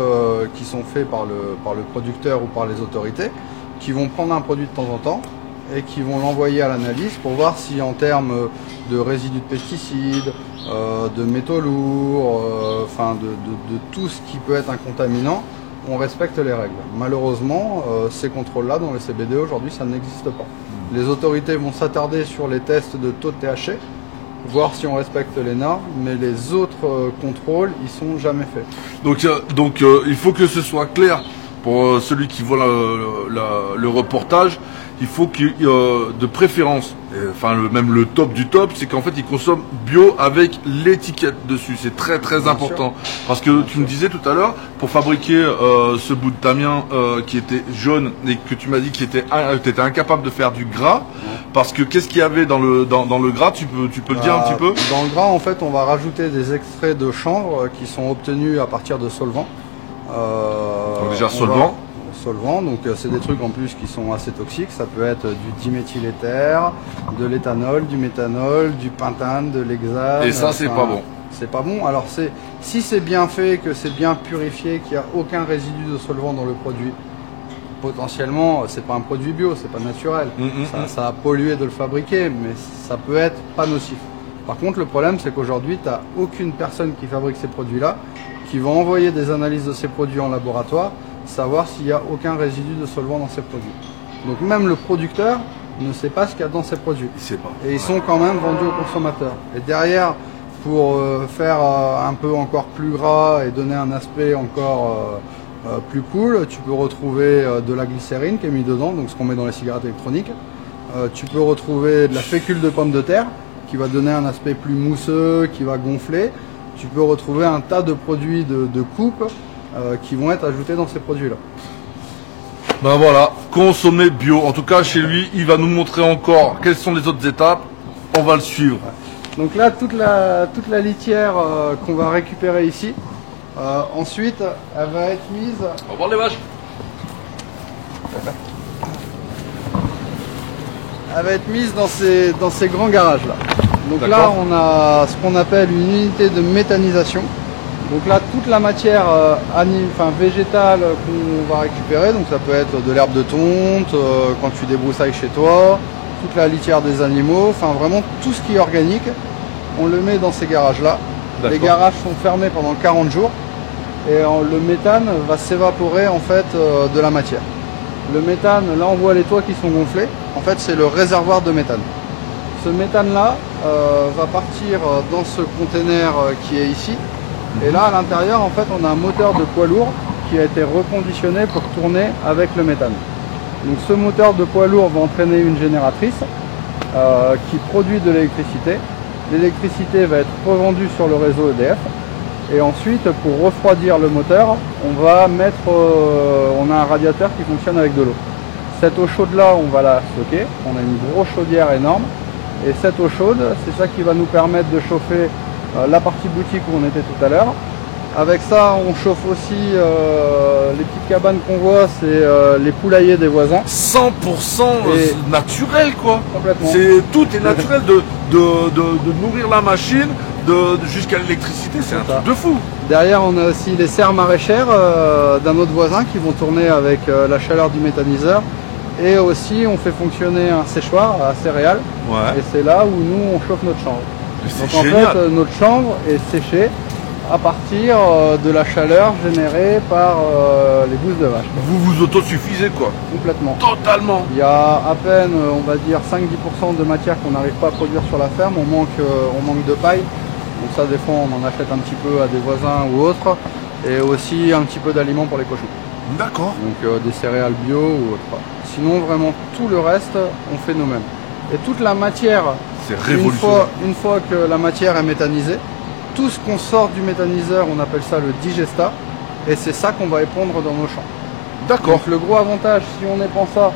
qui sont faits par le producteur ou par les autorités, qui vont prendre un produit de temps en temps et qui vont l'envoyer à l'analyse pour voir si en termes de résidus de pesticides, de métaux lourds, enfin de tout ce qui peut être un contaminant, on respecte les règles. Malheureusement, ces contrôles-là dans le CBD aujourd'hui, ça n'existe pas. Les autorités vont s'attarder sur les tests de taux de THC, voir si on respecte les normes, mais les autres contrôles, ils sont jamais faits. Donc il faut que ce soit clair pour celui qui voit le reportage. Il faut qu'il de préférence, enfin même le top du top, c'est qu'en fait il consomme bio avec l'étiquette dessus. C'est très très important. Parce que tu me disais tout à l'heure, pour fabriquer ce bout de tamien qui était jaune et que tu m'as dit que tu étais incapable de faire du gras, parce que qu'est-ce qu'il y avait dans le gras, tu peux le dire un petit peu? Dans le gras, en fait, on va rajouter des extraits de chanvre qui sont obtenus à partir de solvants. Donc déjà solvant. Solvants, donc c'est des trucs en plus qui sont assez toxiques. Ça peut être du diméthyléther, de l'éthanol, du méthanol, du pentane, de l'hexane. Et ça, c'est pas bon. c'est pas bon. Alors si c'est bien fait, que c'est bien purifié, qu'il n'y a aucun résidu de solvant dans le produit, potentiellement c'est pas un produit bio, c'est pas naturel. Ça a pollué de le fabriquer, mais ça peut être pas nocif. Par contre, le problème, c'est qu'aujourd'hui, tu n'as aucune personne qui fabrique ces produits-là qui va envoyer des analyses de ces produits en laboratoire, savoir s'il n'y a aucun résidu de solvant dans ces produits. Donc même le producteur ne sait pas ce qu'il y a dans ces produits. Il sait pas. Et ils sont quand même vendus aux consommateurs. Et derrière, pour faire un peu encore plus gras et donner un aspect encore plus cool, tu peux retrouver de la glycérine qui est mise dedans, donc ce qu'on met dans les cigarettes électroniques. Tu peux retrouver de la fécule de pomme de terre qui va donner un aspect plus mousseux, qui va gonfler. Tu peux retrouver un tas de produits de coupe qui vont être ajoutés dans ces produits-là. Ben voilà, consommer bio. En tout cas, chez lui, il va nous montrer encore quelles sont les autres étapes. On va le suivre. Donc là, toute la litière qu'on va récupérer ici, ensuite, elle va être mise... Au revoir les vaches. Elle va être mise dans ces grands garages-là. Donc là, on a ce qu'on appelle une unité de méthanisation. Donc là, toute la matière végétale qu'on va récupérer, donc ça peut être de l'herbe de tonte, quand tu débroussailles chez toi, toute la litière des animaux, enfin vraiment tout ce qui est organique, on le met dans ces garages-là. Les garages sont fermés pendant 40 jours et le méthane va s'évaporer en fait de la matière. Le méthane, là on voit les toits qui sont gonflés, en fait c'est le réservoir de méthane. Ce méthane-là va partir dans ce conteneur qui est ici. Et là, à l'intérieur, en fait, on a un moteur de poids lourd qui a été reconditionné pour tourner avec le méthane. Donc ce moteur de poids lourd va entraîner une génératrice qui produit de l'électricité. L'électricité va être revendue sur le réseau EDF. Et ensuite, pour refroidir le moteur, on va mettre, on a un radiateur qui fonctionne avec de l'eau. Cette eau chaude-là, on va la stocker. On a une grosse chaudière énorme. Et cette eau chaude, c'est ça qui va nous permettre de chauffer la partie boutique où on était tout à l'heure. Avec ça, on chauffe aussi les petites cabanes qu'on voit, c'est les poulaillers des voisins. 100% naturel, quoi. Complètement. Tout est naturel, de nourrir la machine, jusqu'à l'électricité, c'est un truc de fou. Derrière, on a aussi les serres maraîchères d'un autre voisin qui vont tourner avec la chaleur du méthaniseur. Et aussi, on fait fonctionner un séchoir à céréales. Ouais. Et c'est là où nous, on chauffe notre chambre. Donc en fait, notre chambre est séchée à partir de la chaleur générée par les bousses de vache. Vous vous autosuffisez, quoi. Complètement. Totalement. Il y a à peine, on va dire, 5-10% de matière qu'on n'arrive pas à produire sur la ferme. On manque de paille. Donc ça, des fois, on en achète un petit peu à des voisins ou autres. Et aussi un petit peu d'aliments pour les cochons. D'accord. Donc des céréales bio ou autre. Sinon, vraiment, tout le reste, on fait nous-mêmes. Et toute la matière, une fois que la matière est méthanisée, tout ce qu'on sort du méthaniseur, on appelle ça le digestat, et c'est ça qu'on va épandre dans nos champs. D'accord. Donc le gros avantage, si on épand ça,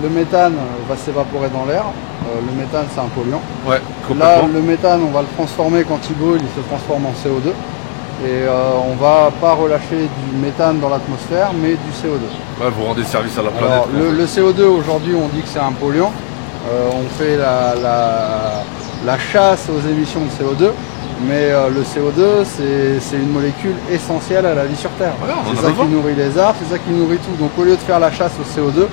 le méthane va s'évaporer dans l'air. Le méthane, c'est un polluant. Ouais, là, le méthane, on va le transformer quand il brûle, il se transforme en CO2. Et on va pas relâcher du méthane dans l'atmosphère, mais du CO2. Ouais, vous rendez service à la planète. Alors, le CO2, aujourd'hui, on dit que c'est un polluant. On fait la chasse aux émissions de CO2, mais le CO2, c'est une molécule essentielle à la vie sur Terre. Ouais, c'est ça qui nourrit les arbres, c'est ça qui nourrit tout. Donc au lieu de faire la chasse au CO2,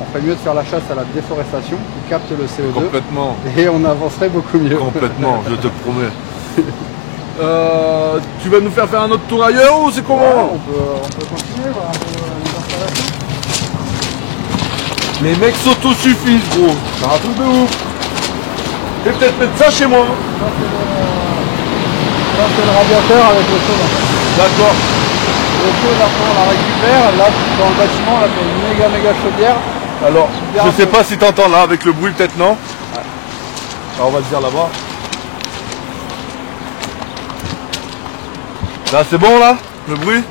on ferait mieux de faire la chasse à la déforestation qui capte le CO2. Complètement. Et on avancerait beaucoup mieux. Complètement, je te promets. Tu vas nous faire un autre tour ailleurs ou c'est comment? Ouais, on peut continuer, voir un peu les installations. Les mecs s'autosuffisent, gros. C'est un truc de ouf. Je vais peut-être mettre ça chez moi. Ça, c'est le radiateur avec le chaud. D'accord. Le chaud, après, on la récupère. Là, dans le bâtiment, là, c'est une méga chaudière. Alors, je sais pas si tu entends là, avec le bruit, peut-être non. Ouais. Alors, on va le dire là-bas. Là, c'est bon, là, le bruit?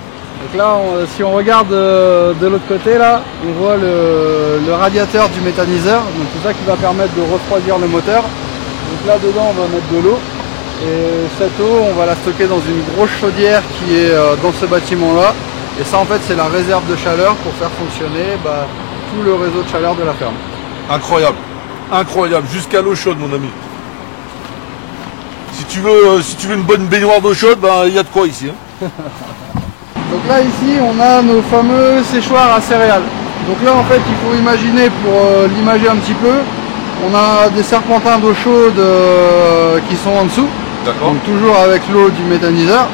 Donc là, si on regarde de l'autre côté, là, on voit le radiateur du méthaniseur. Donc c'est ça qui va permettre de refroidir le moteur. Donc là, dedans, on va mettre de l'eau. Et cette eau, on va la stocker dans une grosse chaudière qui est dans ce bâtiment-là. Et ça, en fait, c'est la réserve de chaleur pour faire fonctionner tout le réseau de chaleur de la ferme. Incroyable. Incroyable. Jusqu'à l'eau chaude, mon ami. Si tu veux une bonne baignoire d'eau chaude, ben il y a de quoi ici. Hein. Donc là ici on a nos fameux séchoirs à céréales. Donc là en fait il faut imaginer, pour l'imager un petit peu, on a des serpentins d'eau chaude qui sont en dessous. D'accord. Donc toujours avec l'eau du méthaniseur.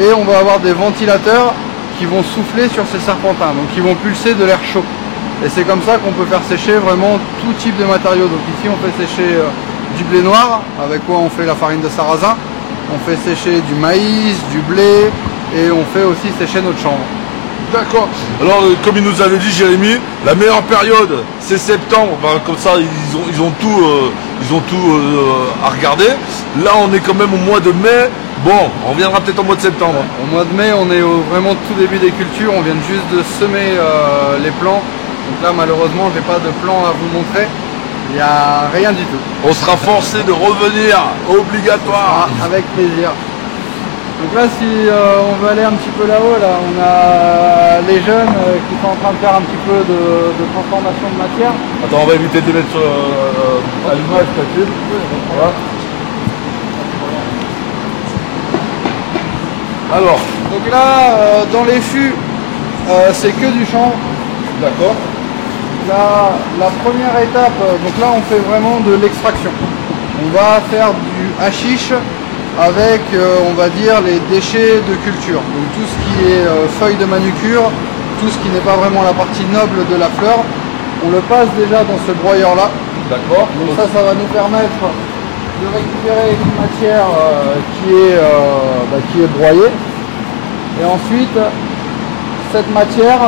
Et on va avoir des ventilateurs qui vont souffler sur ces serpentins, donc qui vont pulser de l'air chaud. Et c'est comme ça qu'on peut faire sécher vraiment tout type de matériaux. Donc ici on fait sécher du blé noir, avec quoi on fait la farine de sarrasin. On fait sécher du maïs, du blé, et on fait aussi sécher notre chanvre. D'accord. Alors, comme il nous avait dit Jérémy, la meilleure période, c'est septembre. Ben, comme ça, ils ont tout à regarder. Là, on est quand même au mois de mai. Bon, on reviendra peut-être au mois de septembre. Au mois de mai, on est au vraiment tout début des cultures. On vient juste de semer les plants. Donc là, malheureusement, je n'ai pas de plan à vous montrer. Il n'y a rien du tout. On sera forcé de revenir, obligatoire. Avec plaisir. Donc là, si on veut aller un petit peu là-haut, là, on a les jeunes qui sont en train de faire un petit peu de transformation de matière. Attends, on va éviter de les mettre à l'image, peut-être. Voilà. Alors. Donc là, dans les fûts, c'est que du chanvre. D'accord. La première étape, donc là, on fait vraiment de l'extraction. On va faire du hashish avec, on va dire, les déchets de culture. Donc tout ce qui est feuilles de manucure, tout ce qui n'est pas vraiment la partie noble de la fleur, on le passe déjà dans ce broyeur-là. D'accord. Donc ça va nous permettre de récupérer une matière qui est broyée. Et ensuite, cette matière,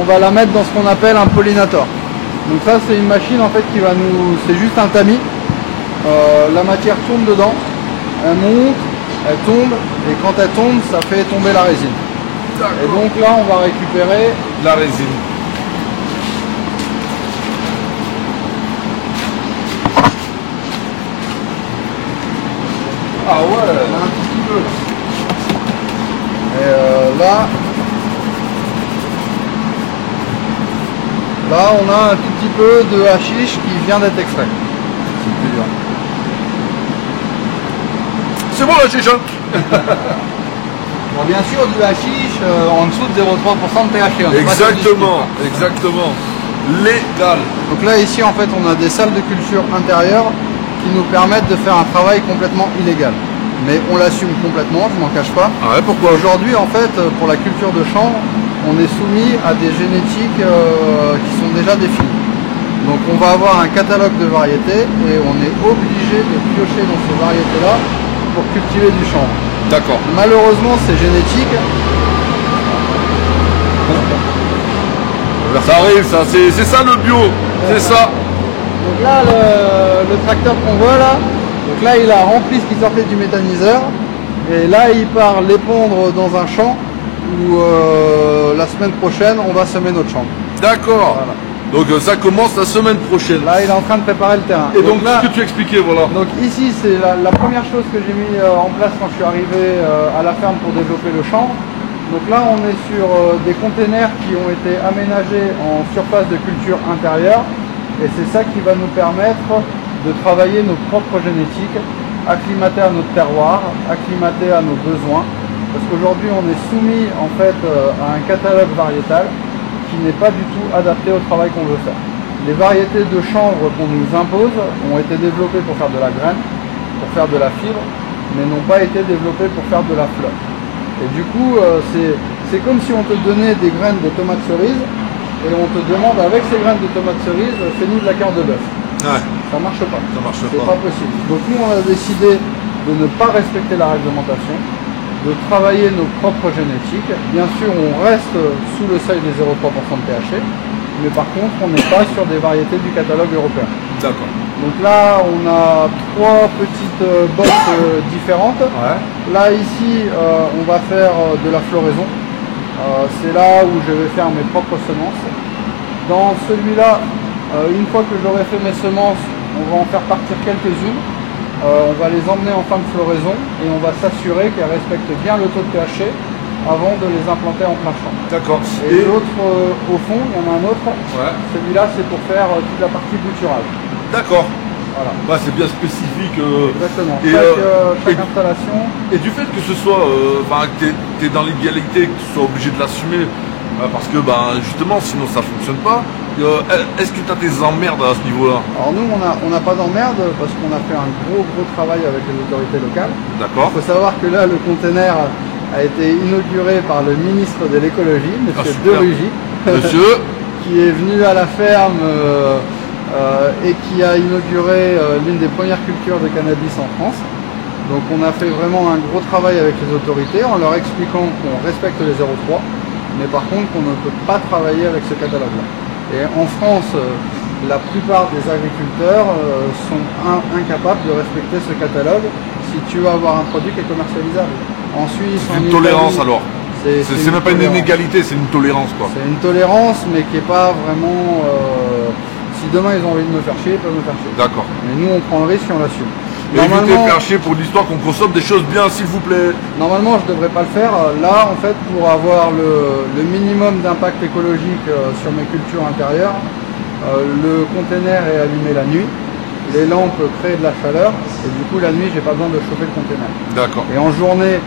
on va la mettre dans ce qu'on appelle un pollinator. Donc ça, c'est une machine en fait qui va nous... C'est juste un tamis. La matière tourne dedans. Elle monte, elle tombe, et quand elle tombe, ça fait tomber la résine. Et donc là, on va récupérer la résine. Ah ouais, un petit peu. Et là, on a un tout petit peu de hashish qui vient d'être extrait. C'est bon la chicha. Bon, bien sûr, du hashish en dessous de 0,3% de THC. Exactement, exactement. Légal. Donc là, ici, en fait, on a des salles de culture intérieures qui nous permettent de faire un travail complètement illégal. Mais on l'assume complètement, je m'en cache pas. Ah ouais, pourquoi? Aujourd'hui, en fait, pour la culture de chanvre, on est soumis à des génétiques qui sont déjà définies. Donc on va avoir un catalogue de variétés et on est obligé de piocher dans ces variétés-là pour cultiver du chanvre. D'accord. Malheureusement, c'est génétique. Ça arrive, ça. C'est ça le bio. C'est ça. Donc là, le tracteur qu'on voit là, donc là, il a rempli ce qui sortait du méthaniseur. Et là, il part l'épandre dans un champ où la semaine prochaine, on va semer notre chanvre. D'accord. Voilà. Donc ça commence la semaine prochaine. Là, il est en train de préparer le terrain. Et donc là, ce que tu expliquais, voilà. donc ici, c'est la première chose que j'ai mis en place quand je suis arrivé à la ferme pour développer le chanvre. Donc là, on est sur des containers qui ont été aménagés en surface de culture intérieure. Et c'est ça qui va nous permettre de travailler nos propres génétiques, acclimater à notre terroir, acclimater à nos besoins. Parce qu'aujourd'hui, on est soumis en fait à un catalogue variétal qui n'est pas du tout adapté au travail qu'on veut faire. Les variétés de chanvre qu'on nous impose ont été développées pour faire de la graine, pour faire de la fibre, mais n'ont pas été développées pour faire de la fleur. Et du coup, c'est comme si on te donnait des graines de tomates cerises et on te demande avec ces graines de tomates cerises, fais-nous de la cœur de bœuf. Ouais. Ça marche pas. Ça marche C'est pas possible. Donc nous, on a décidé de ne pas respecter la réglementation, de travailler nos propres génétiques. Bien sûr, on reste sous le seuil des 0,3% de THC, mais par contre, on n'est pas sur des variétés du catalogue européen. D'accord. Donc là, on a 3 petites boxes différentes. Ouais. Là, ici, on va faire de la floraison. C'est là où je vais faire mes propres semences. Dans celui-là, une fois que j'aurai fait mes semences, on va en faire partir quelques-unes. On va les emmener en fin de floraison et on va s'assurer qu'elles respectent bien le taux de THC avant de les implanter en plein champ. D'accord. Et l'autre, au fond, il y en a un autre. Ouais. Celui-là, c'est pour faire toute la partie bouturage. D'accord. Voilà. Ouais, c'est bien spécifique. Exactement. Et, Chaque installation. Et du fait que ce soit, que tu es dans l'égalité, que tu sois obligé de l'assumer, parce que justement, sinon ça fonctionne pas. Est-ce que tu as des emmerdes à ce niveau-là? Alors nous, on n'a pas d'emmerde parce qu'on a fait un gros travail avec les autorités locales. D'accord. Il faut savoir que là, le container a été inauguré par le ministre de l'écologie, monsieur De Rugy, qui est venu à la ferme et qui a inauguré l'une des premières cultures de cannabis en France. Donc on a fait vraiment un gros travail avec les autorités en leur expliquant qu'on respecte les 0,3, mais par contre qu'on ne peut pas travailler avec ce catalogue-là. Et en France, la plupart des agriculteurs sont incapables de respecter ce catalogue si tu veux avoir un produit qui est commercialisable. En Suisse, c'est une tolérance alors. C'est même pas une inégalité, c'est une tolérance quoi. C'est une tolérance, mais qui n'est pas vraiment. Si demain ils ont envie de me faire chier, ils peuvent me faire chier. D'accord. Mais nous, on prend le risque et on l'assume. Évitez de faire chier pour l'histoire qu'on consomme des choses bien, s'il vous plaît. Normalement, je ne devrais pas le faire. Là, en fait, pour avoir le minimum d'impact écologique sur mes cultures intérieures, le container est allumé la nuit. Les lampes créent de la chaleur. Et du coup, la nuit, j'ai pas besoin de chauffer le container. D'accord. Et en journée,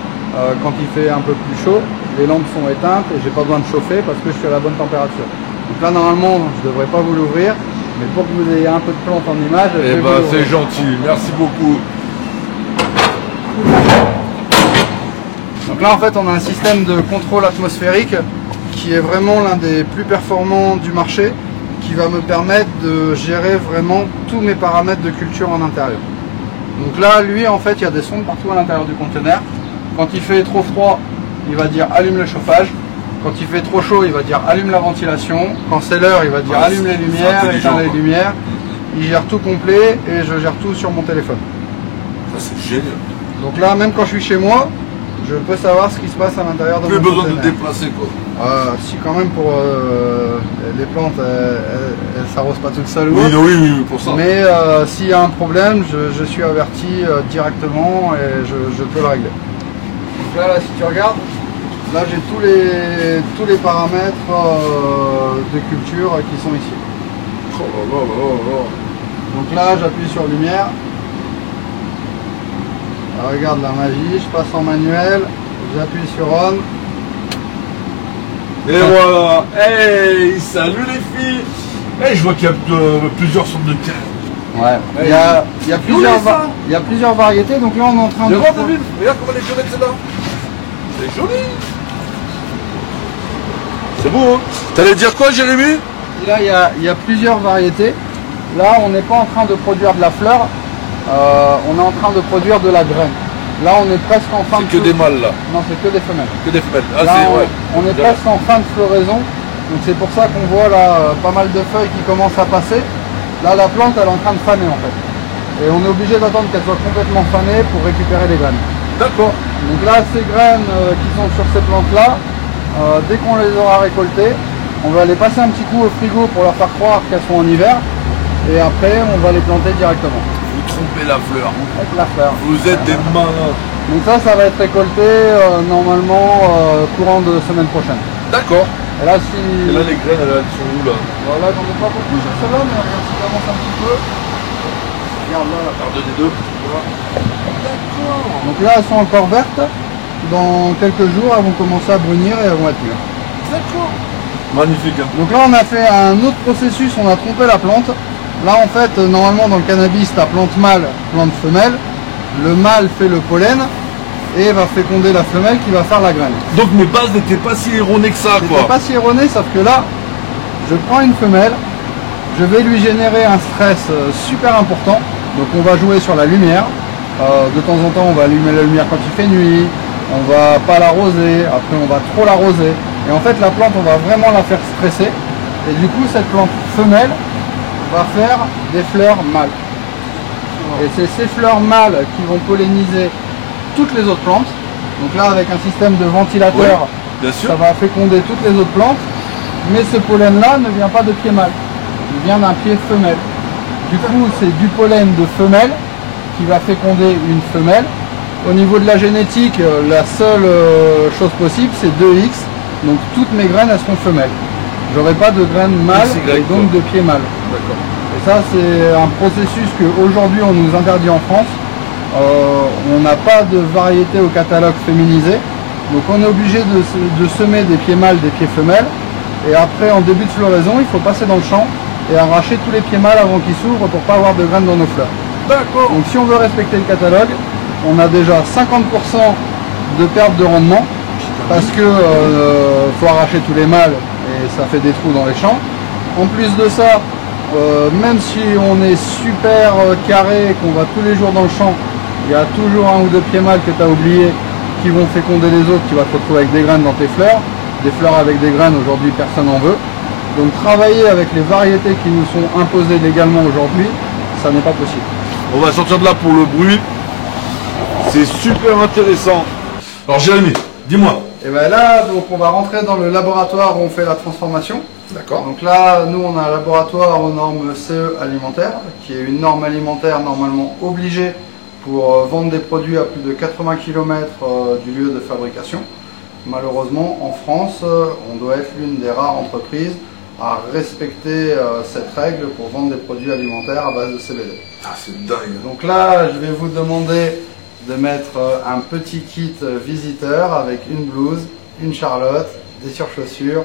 quand il fait un peu plus chaud, les lampes sont éteintes et j'ai pas besoin de chauffer parce que je suis à la bonne température. Donc là, normalement, je ne devrais pas vous l'ouvrir. Mais pour que vous ayez un peu de plante en image, c'est gentil, merci beaucoup. Donc là en fait on a un système de contrôle atmosphérique qui est vraiment l'un des plus performants du marché, qui va me permettre de gérer vraiment tous mes paramètres de culture en intérieur. Donc là lui en fait il y a des sondes partout à l'intérieur du conteneur. Quand il fait trop froid, il va dire allume le chauffage. Quand il fait trop chaud, il va dire allume la ventilation. Quand c'est l'heure, il va dire allume les lumières, éteins les lumières. Il gère tout complet et je gère tout sur mon téléphone. Ça c'est génial. Donc là, même quand je suis chez moi, je peux savoir ce qui se passe à l'intérieur de mon conteneur. Plus besoin de déplacer quoi. Si quand même pour les plantes, elles s'arrosent pas toutes seules. Oui, pour ça. Mais s'il y a un problème, je suis averti directement et je peux le régler. Donc là si tu regardes, là j'ai tous les paramètres de culture qui sont ici. Donc là j'appuie sur lumière. Là, regarde la magie, je passe en manuel, j'appuie sur on. Et voilà. Hey, salut les filles. Hey, je vois qu'il y a plusieurs sortes de cannes. Ouais. Il y a plusieurs variétés, donc là on est en train de... Regarde comment elle est violette celle-là. C'est joli. C'est beau, hein. T'allais dire quoi, Jérémy? Là, il y a plusieurs variétés. Là, on n'est pas en train de produire de la fleur, on est en train de produire de la graine. Là, on est presque en fin de... C'est que des mâles, là? Non, c'est que des femelles. Que des femelles. Ah, là, ouais. On est presque en fin de floraison. Donc c'est pour ça qu'on voit là pas mal de feuilles qui commencent à passer. Là, la plante, elle est en train de faner, en fait. Et on est obligé d'attendre qu'elle soit complètement fanée pour récupérer les graines. D'accord. Donc là, ces graines qui sont sur ces plantes-là, dès qu'on les aura récoltées, on va les passer un petit coup au frigo pour leur faire croire qu'elles sont en hiver. Et après, on va les planter directement. Vous trompez la fleur. On trompe la fleur. Vous êtes des malins. Donc ça va être récolté normalement courant de semaine prochaine. D'accord. Et là, si... Et là, les graines, elles sont où, là? Voilà, j'en ai pas beaucoup sur celle-là, mais regarde si j'avance un petit peu. Regarde là, la part des deux. D'accord. Donc là, elles sont encore vertes. Dans quelques jours, elles vont commencer à brunir et elles vont être mûres. D'accord. Magnifique. Hein. Donc là, on a fait un autre processus, on a trompé la plante. Là, en fait, normalement, dans le cannabis, tu as plante mâle, plante femelle. Le mâle fait le pollen et va féconder la femelle qui va faire la graine. Donc mes bases n'étaient pas si erronées que ça, quoi. C'était pas si erroné, sauf que là, je prends une femelle, je vais lui générer un stress super important. Donc on va jouer sur la lumière. De temps en temps, on va allumer la lumière quand il fait nuit. On va pas l'arroser, après on va trop l'arroser. Et en fait, la plante, on va vraiment la faire stresser. Et du coup, cette plante femelle va faire des fleurs mâles. Et c'est ces fleurs mâles qui vont polliniser toutes les autres plantes. Donc là, avec un système de ventilateur, oui, ça va féconder toutes les autres plantes. Mais ce pollen-là ne vient pas de pied mâle. Il vient d'un pied femelle. Du coup, c'est du pollen de femelle qui va féconder une femelle. Au niveau de la génétique, la seule chose possible, c'est 2X. Donc toutes mes graines, elles seront femelles. J'aurai pas de graines mâles et donc de pieds mâles. D'accord. Et ça, c'est un processus qu'aujourd'hui on nous interdit en France. On n'a pas de variété au catalogue féminisé. Donc on est obligé de semer des pieds mâles, des pieds femelles. Et après, en début de floraison, il faut passer dans le champ et arracher tous les pieds mâles avant qu'ils s'ouvrent pour pas avoir de graines dans nos fleurs. D'accord. Donc si on veut respecter le catalogue, on a déjà 50% de perte de rendement parce que faut arracher tous les mâles et ça fait des trous dans les champs. En plus de ça, même si on est super carré, qu'on va tous les jours dans le champ, il y a toujours un ou deux pieds mâles que tu as oubliés qui vont féconder les autres, qui va te retrouver avec des graines dans tes fleurs. Des fleurs avec des graines, aujourd'hui personne n'en veut. Donc travailler avec les variétés qui nous sont imposées légalement aujourd'hui, ça n'est pas possible. On va sortir de là pour le bruit. C'est super intéressant. Alors Jérémy, dis-moi. Et bien là, donc on va rentrer dans le laboratoire où on fait la transformation. D'accord. Donc là, nous on a un laboratoire aux normes CE alimentaires, qui est une norme alimentaire normalement obligée pour vendre des produits à plus de 80 km du lieu de fabrication. Malheureusement, en France, on doit être l'une des rares entreprises à respecter cette règle pour vendre des produits alimentaires à base de CBD. Ah, c'est dingue. Donc là, je vais vous demander de mettre un petit kit visiteur avec une blouse, une charlotte, des surchaussures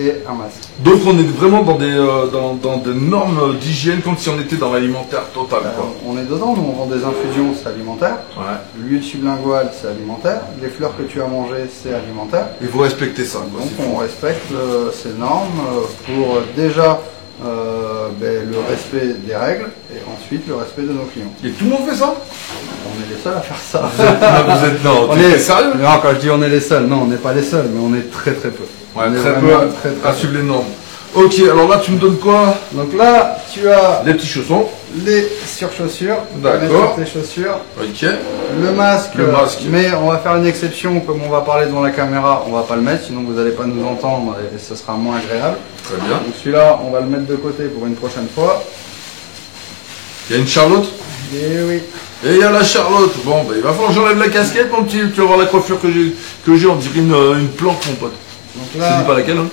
et un masque. Donc on est vraiment dans des normes d'hygiène comme si on était dans l'alimentaire total, quoi. On est dedans, nous on vend des infusions, c'est alimentaire. Ouais. L'huile sublinguale, c'est alimentaire. Les fleurs que tu as mangées, c'est alimentaire. Il faut respecter ça, quoi. Donc on respecte ces normes pour déjà le respect des règles et ensuite le respect de nos clients. Et tout le monde fait ça? On est les seuls à faire ça. Vous êtes non, On t'es est sérieux? Non, quand je dis on est les seuls, non, on n'est pas les seuls, mais on est très très peu. Ouais, On est très peu vraiment très à suivre les normes. Ok, alors là tu me donnes quoi? Donc là, tu as Les petits chaussons. les surchaussures. D'accord. Tu vas mettre sur tes chaussures. Ok. Le masque, masque. mais on va faire une exception, comme on va parler devant la caméra, on va pas le mettre, sinon vous n'allez pas nous entendre et ce sera moins agréable. Très bien. Donc celui-là, on va le mettre de côté pour une prochaine fois. Il y a une Charlotte? Et oui. Et il y a la Charlotte. Bon, bah, il va falloir que j'enlève la casquette, mon petit. Tu vas voir la coiffure que j'ai, on dirait une plante, mon pote. Donc Je te là, dis pas laquelle, hein.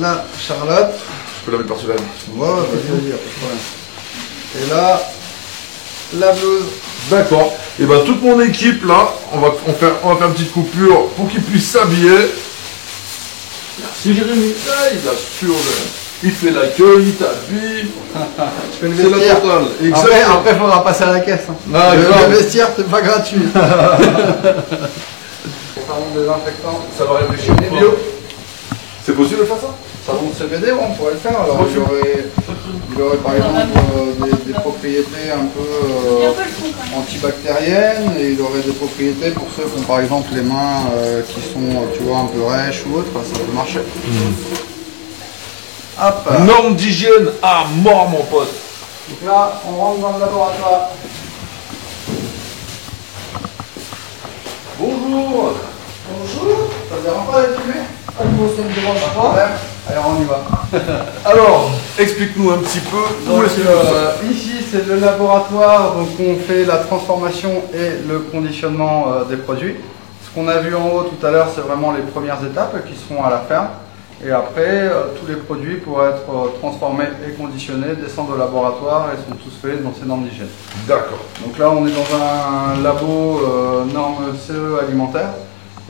la Charlotte. Je peux la mettre par-dessus la. Ouais, vas-y, pas de problème. Et là, la blouse. D'accord. Et ben toute mon équipe là, on va faire une petite coupure pour qu'ils puissent s'habiller. Merci Jérémy. Ah, il assure, il fait l'accueil, il t'habille. Tu fais le C'est la vestiaire. totale. Après, il faudra passer à la caisse. Hein. Ah, grave. Le vestiaire, c'est pas gratuit. Savon désinfectant. Ça va réfléchir. Et bio. C'est possible de faire ça? Savon de CBD, ouais, on pourrait le faire. Alors, il aurait par exemple des propriétés un peu antibactériennes et il aurait des propriétés pour ceux qui ont par exemple les mains qui sont, tu vois, un peu rêches ou autre, ça peut marcher. Hop. Normes d'hygiène à mort, mon pote. Donc là, on rentre dans le laboratoire. Bonjour. Bonjour. Ça ne dérange pas d'être fumé? Pas de mots, ça ne dérange pas. Allez, on y va. Alors, explique-nous un petit peu où est-ce que ici, c'est le laboratoire, donc on fait la transformation et le conditionnement des produits. Ce qu'on a vu en haut tout à l'heure, c'est vraiment les premières étapes qui seront à la ferme. Et après, tous les produits pour être transformés et conditionnés descendent au laboratoire et sont tous faits dans ces normes d'hygiène. D'accord. Donc là, on est dans un labo norme CE alimentaire.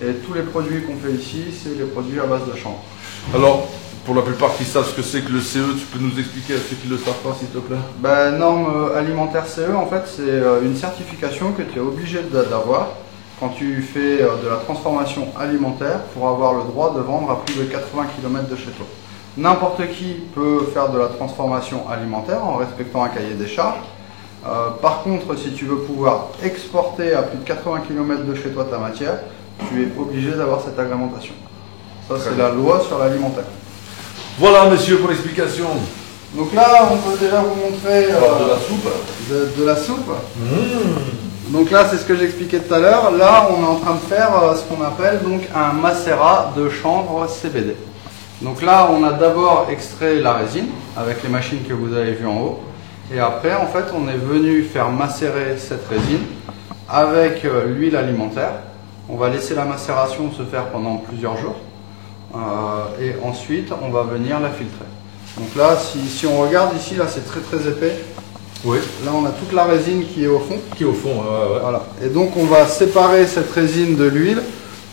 Et tous les produits qu'on fait ici, c'est les produits à base de chanvre. Alors, pour la plupart qui savent ce que c'est que le CE, tu peux nous expliquer à ceux qui ne le savent pas, s'il te plaît? Ben, norme alimentaire CE, en fait, c'est une certification que tu es obligé d'avoir quand tu fais de la transformation alimentaire pour avoir le droit de vendre à plus de 80 km de chez toi. N'importe qui peut faire de la transformation alimentaire en respectant un cahier des charges. Par contre, si tu veux pouvoir exporter à plus de 80 km de chez toi ta matière, tu es obligé d'avoir cette agrémentation. Ça, c'est la loi sur l'alimentaire. Voilà, monsieur, pour l'explication. Donc là, on peut déjà vous montrer de la soupe. de la soupe. Donc là, c'est ce que j'expliquais tout à l'heure. Là, on est en train de faire ce qu'on appelle donc un macérat de chanvre CBD. Donc là, on a d'abord extrait la résine avec les machines que vous avez vues en haut. Et après, en fait, on est venu faire macérer cette résine avec l'huile alimentaire. On va laisser la macération se faire pendant plusieurs jours. Et ensuite, on va venir la filtrer. Donc là, si on regarde ici, là c'est très très épais. Oui. Là on a toute la résine qui est au fond. Qui est au fond, ouais. Voilà. Et donc on va séparer cette résine de l'huile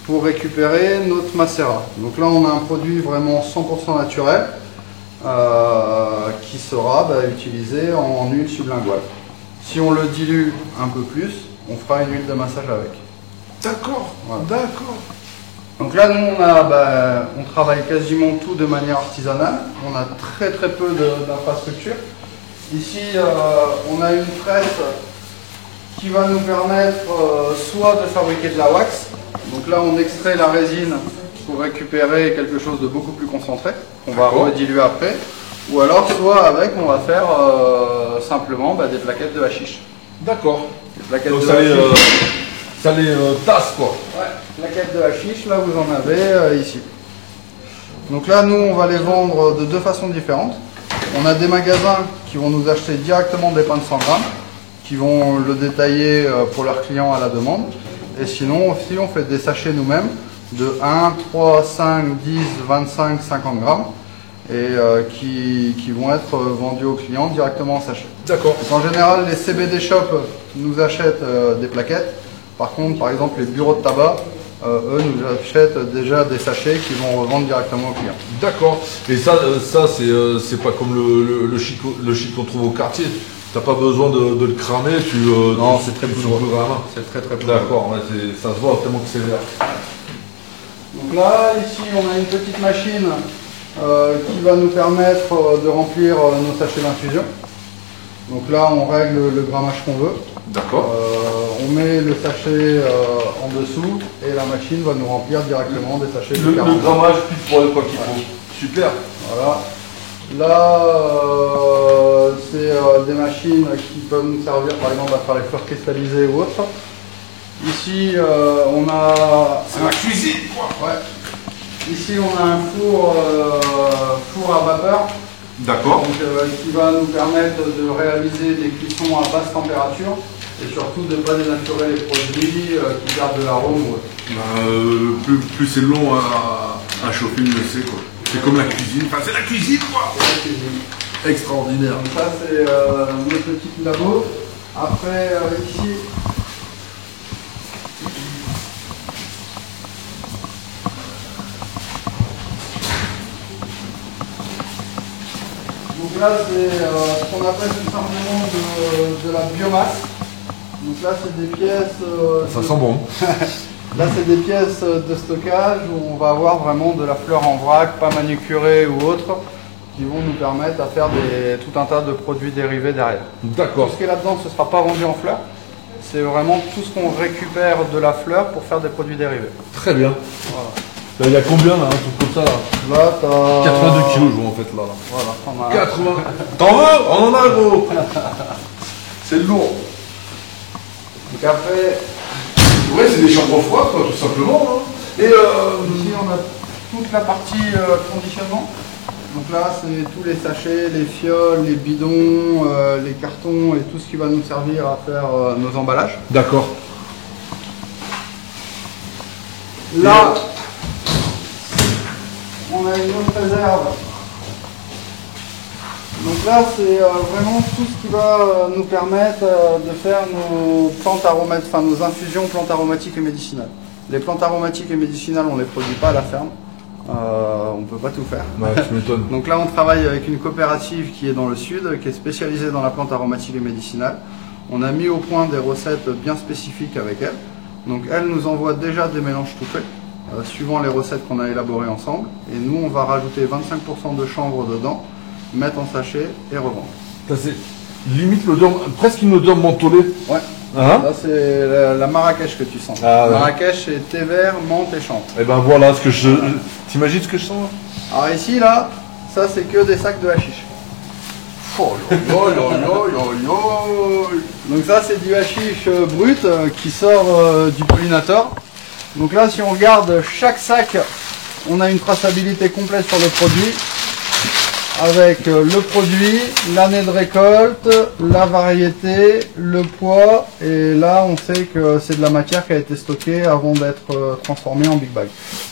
pour récupérer notre macérat. Donc là on a un produit vraiment 100% naturel qui sera utilisé en huile sublinguale. Si on le dilue un peu plus, on fera une huile de massage avec. D'accord, Voilà. d'accord. Donc là, nous, on travaille quasiment tout de manière artisanale. On a très très peu d'infrastructures. Ici, on a une presse qui va nous permettre soit de fabriquer de la wax. Donc là, on extrait la résine pour récupérer quelque chose de beaucoup plus concentré, qu'on va rediluer après. Ou alors, soit avec, on va faire simplement des plaquettes de hashish. D'accord. Donc ça les tasse quoi. Ouais, plaquettes de hashish, là vous en avez ici. Donc là, nous, on va les vendre de deux façons différentes. On a des magasins qui vont nous acheter directement des pains de 100 grammes, qui vont le détailler pour leurs clients à la demande. Et sinon, aussi, on fait des sachets nous-mêmes de 1, 3, 5, 10, 25, 50 grammes. Et qui vont être vendus aux clients directement en sachet. D'accord. En général, les CBD shops nous achètent des plaquettes. Par contre, par exemple, les bureaux de tabac, eux, nous achètent déjà des sachets qu'ils vont revendre directement aux clients. D'accord. Et ça c'est pas comme le shit qu'on trouve au quartier. T'as pas besoin de le cramer, non, c'est très poudreux à la main. C'est très très poudreux. D'accord, ouais, ça se voit tellement que c'est vert. Donc là, ici, on a une petite machine qui va nous permettre de remplir nos sachets d'infusion. Donc là, on règle le grammage qu'on veut. D'accord. On met le sachet en dessous et la machine va nous remplir directement des sachets de 40. Le grammage pile pour quoi qu'il faut. Super. Voilà. Là, c'est des machines qui peuvent nous servir par exemple à faire les fleurs cristallisées ou autres. Ici, on a... C'est la cuisine quoi. Ouais. Ici, on a un four à vapeur. D'accord. Qui va nous permettre de réaliser des cuissons à basse température et surtout de ne pas dénaturer les produits qui gardent de l'arôme. Plus c'est long à chauffer, mieux c'est quoi. C'est comme la cuisine. Enfin, c'est la cuisine quoi. C'est la cuisine. Extraordinaire. Donc ça, c'est notre petit labo. Après, ici, donc là, c'est ce qu'on appelle tout simplement de la biomasse. Donc là, c'est des pièces... Ça sent bon. Là, c'est des pièces de stockage où on va avoir vraiment de la fleur en vrac, pas manucurée ou autre, qui vont nous permettre à faire tout un tas de produits dérivés derrière. D'accord. Tout ce qui est là-dedans, ce ne sera pas vendu en fleurs. C'est vraiment tout ce qu'on récupère de la fleur pour faire des produits dérivés. Très bien. Voilà. Là, il y a combien là, un truc comme ça là? Là, t'as... 82 kilos je vois en fait là. Voilà, on a... 80. T'en veux? On en a gros. C'est lourd. Donc après, Ouais, c'est des chambres froides quoi, tout simplement. Hein. Et ici, on a toute la partie conditionnement. Donc là, c'est tous les sachets, les fioles, les bidons, les cartons et tout ce qui va nous servir à faire nos emballages. D'accord. Là, on a une autre réserve. Donc là, c'est vraiment tout ce qui va nous permettre de faire nos plantes aromatiques, enfin nos infusions plantes aromatiques et médicinales. Les plantes aromatiques et médicinales, on ne les produit pas à la ferme. On ne peut pas tout faire. Ouais, tu m'étonnes. Donc là, on travaille avec une coopérative qui est dans le sud, qui est spécialisée dans la plante aromatique et médicinale. On a mis au point des recettes bien spécifiques avec elle. Donc elle nous envoie déjà des mélanges tout faits, suivant les recettes qu'on a élaborées ensemble. Et nous, on va rajouter 25% de chanvre dedans, mettre en sachet et revendre. Ça c'est limite l'odeur, presque une odeur mentholée. Ouais. Hein? Là, c'est la Marrakech que tu sens. Ah, ouais. Marrakech, c'est thé vert, menthe et chanvre. Et ben voilà ce que t'imagines ce que je sens? Alors ici, là, ça c'est que des sacs de hashish. Oh, yo, yo, yo, yo, yo. Donc ça, c'est du hashish brut qui sort du pollinateur. Donc là, si on regarde chaque sac, on a une traçabilité complète sur le produit. Avec le produit, l'année de récolte, la variété, le poids, et là on sait que c'est de la matière qui a été stockée avant d'être transformée en big bag.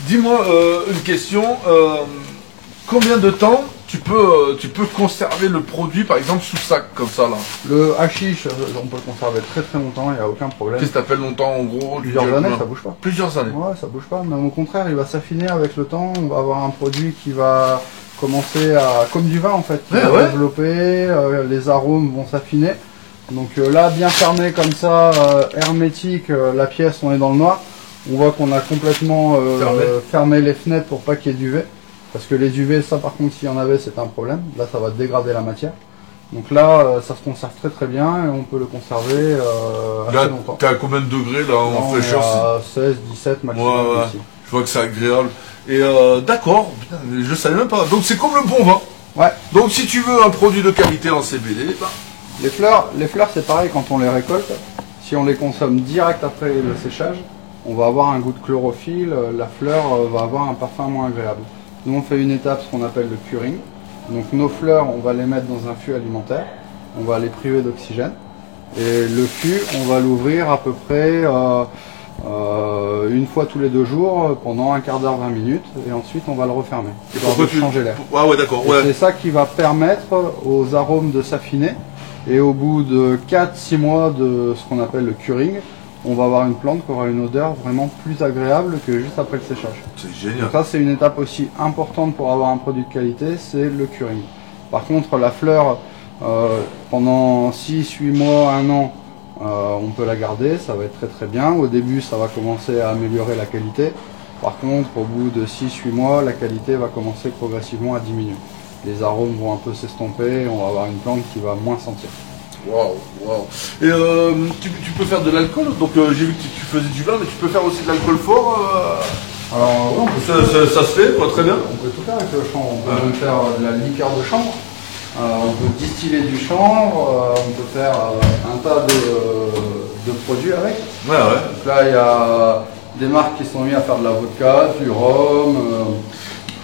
Dis-moi une question, combien de temps tu peux conserver le produit par exemple sous sac comme ça là. Le hashish, on peut le conserver très longtemps, il n'y a aucun problème. Qu'est-ce que t'appelles longtemps en gros? Plusieurs années, ça bouge pas. Plusieurs années. Ouais, ça bouge pas, même au contraire, il va s'affiner avec le temps, on va avoir un produit qui va commencer à, comme du vin en fait, qui va développer, les arômes vont s'affiner. Donc là, bien fermé comme ça, hermétique, la pièce, on est dans le noir. On voit qu'on a complètement fermé les fenêtres pour pas qu'il y ait d'UV. Parce que les UV, ça par contre, s'il y en avait, c'est un problème. Là, ça va dégrader la matière. Donc là, ça se conserve très bien et on peut le conserver assez longtemps. T'es à combien de degrés là en fraîcheur? À 16, 17 maximum ici. Je vois que c'est agréable. Et d'accord, je savais même pas. Donc c'est comme le bon vin. Ouais. Donc si tu veux un produit de qualité en CBD, bah... Les fleurs c'est pareil quand on les récolte. Si on les consomme direct après le séchage, on va avoir un goût de chlorophylle, la fleur va avoir un parfum moins agréable. Nous on fait une étape, ce qu'on appelle le curing. Donc nos fleurs, on va les mettre dans un fût alimentaire, on va les priver d'oxygène. Et le fût, on va l'ouvrir à peu près une fois tous les 2 jours pendant un quart d'heure, 20 minutes. Et ensuite on va le refermer. Pour changer l'air. Ah ouais, d'accord. Ouais. C'est ça qui va permettre aux arômes de s'affiner. Et au bout de 4-6 mois de ce qu'on appelle le curing, on va avoir une plante qui aura une odeur vraiment plus agréable que juste après le séchage. C'est génial. Donc ça, c'est une étape aussi importante pour avoir un produit de qualité, c'est le curing. Par contre, la fleur, pendant 6-8 mois, 1 an, on peut la garder, ça va être très bien. Au début, ça va commencer à améliorer la qualité. Par contre, au bout de 6-8 mois, la qualité va commencer progressivement à diminuer. Les arômes vont un peu s'estomper, on va avoir une plante qui va moins sentir. Waouh, waouh. Et tu peux faire de l'alcool, donc j'ai vu que tu faisais du vin, mais tu peux faire aussi de l'alcool fort. Alors, ça se fait, quoi, très bien. On peut tout faire avec le chanvre. On peut même faire de la liqueur de chanvre. On peut distiller du chanvre. On peut faire un tas de produits avec. Ouais. Donc là, il y a des marques qui sont mises à faire de la vodka, du rhum,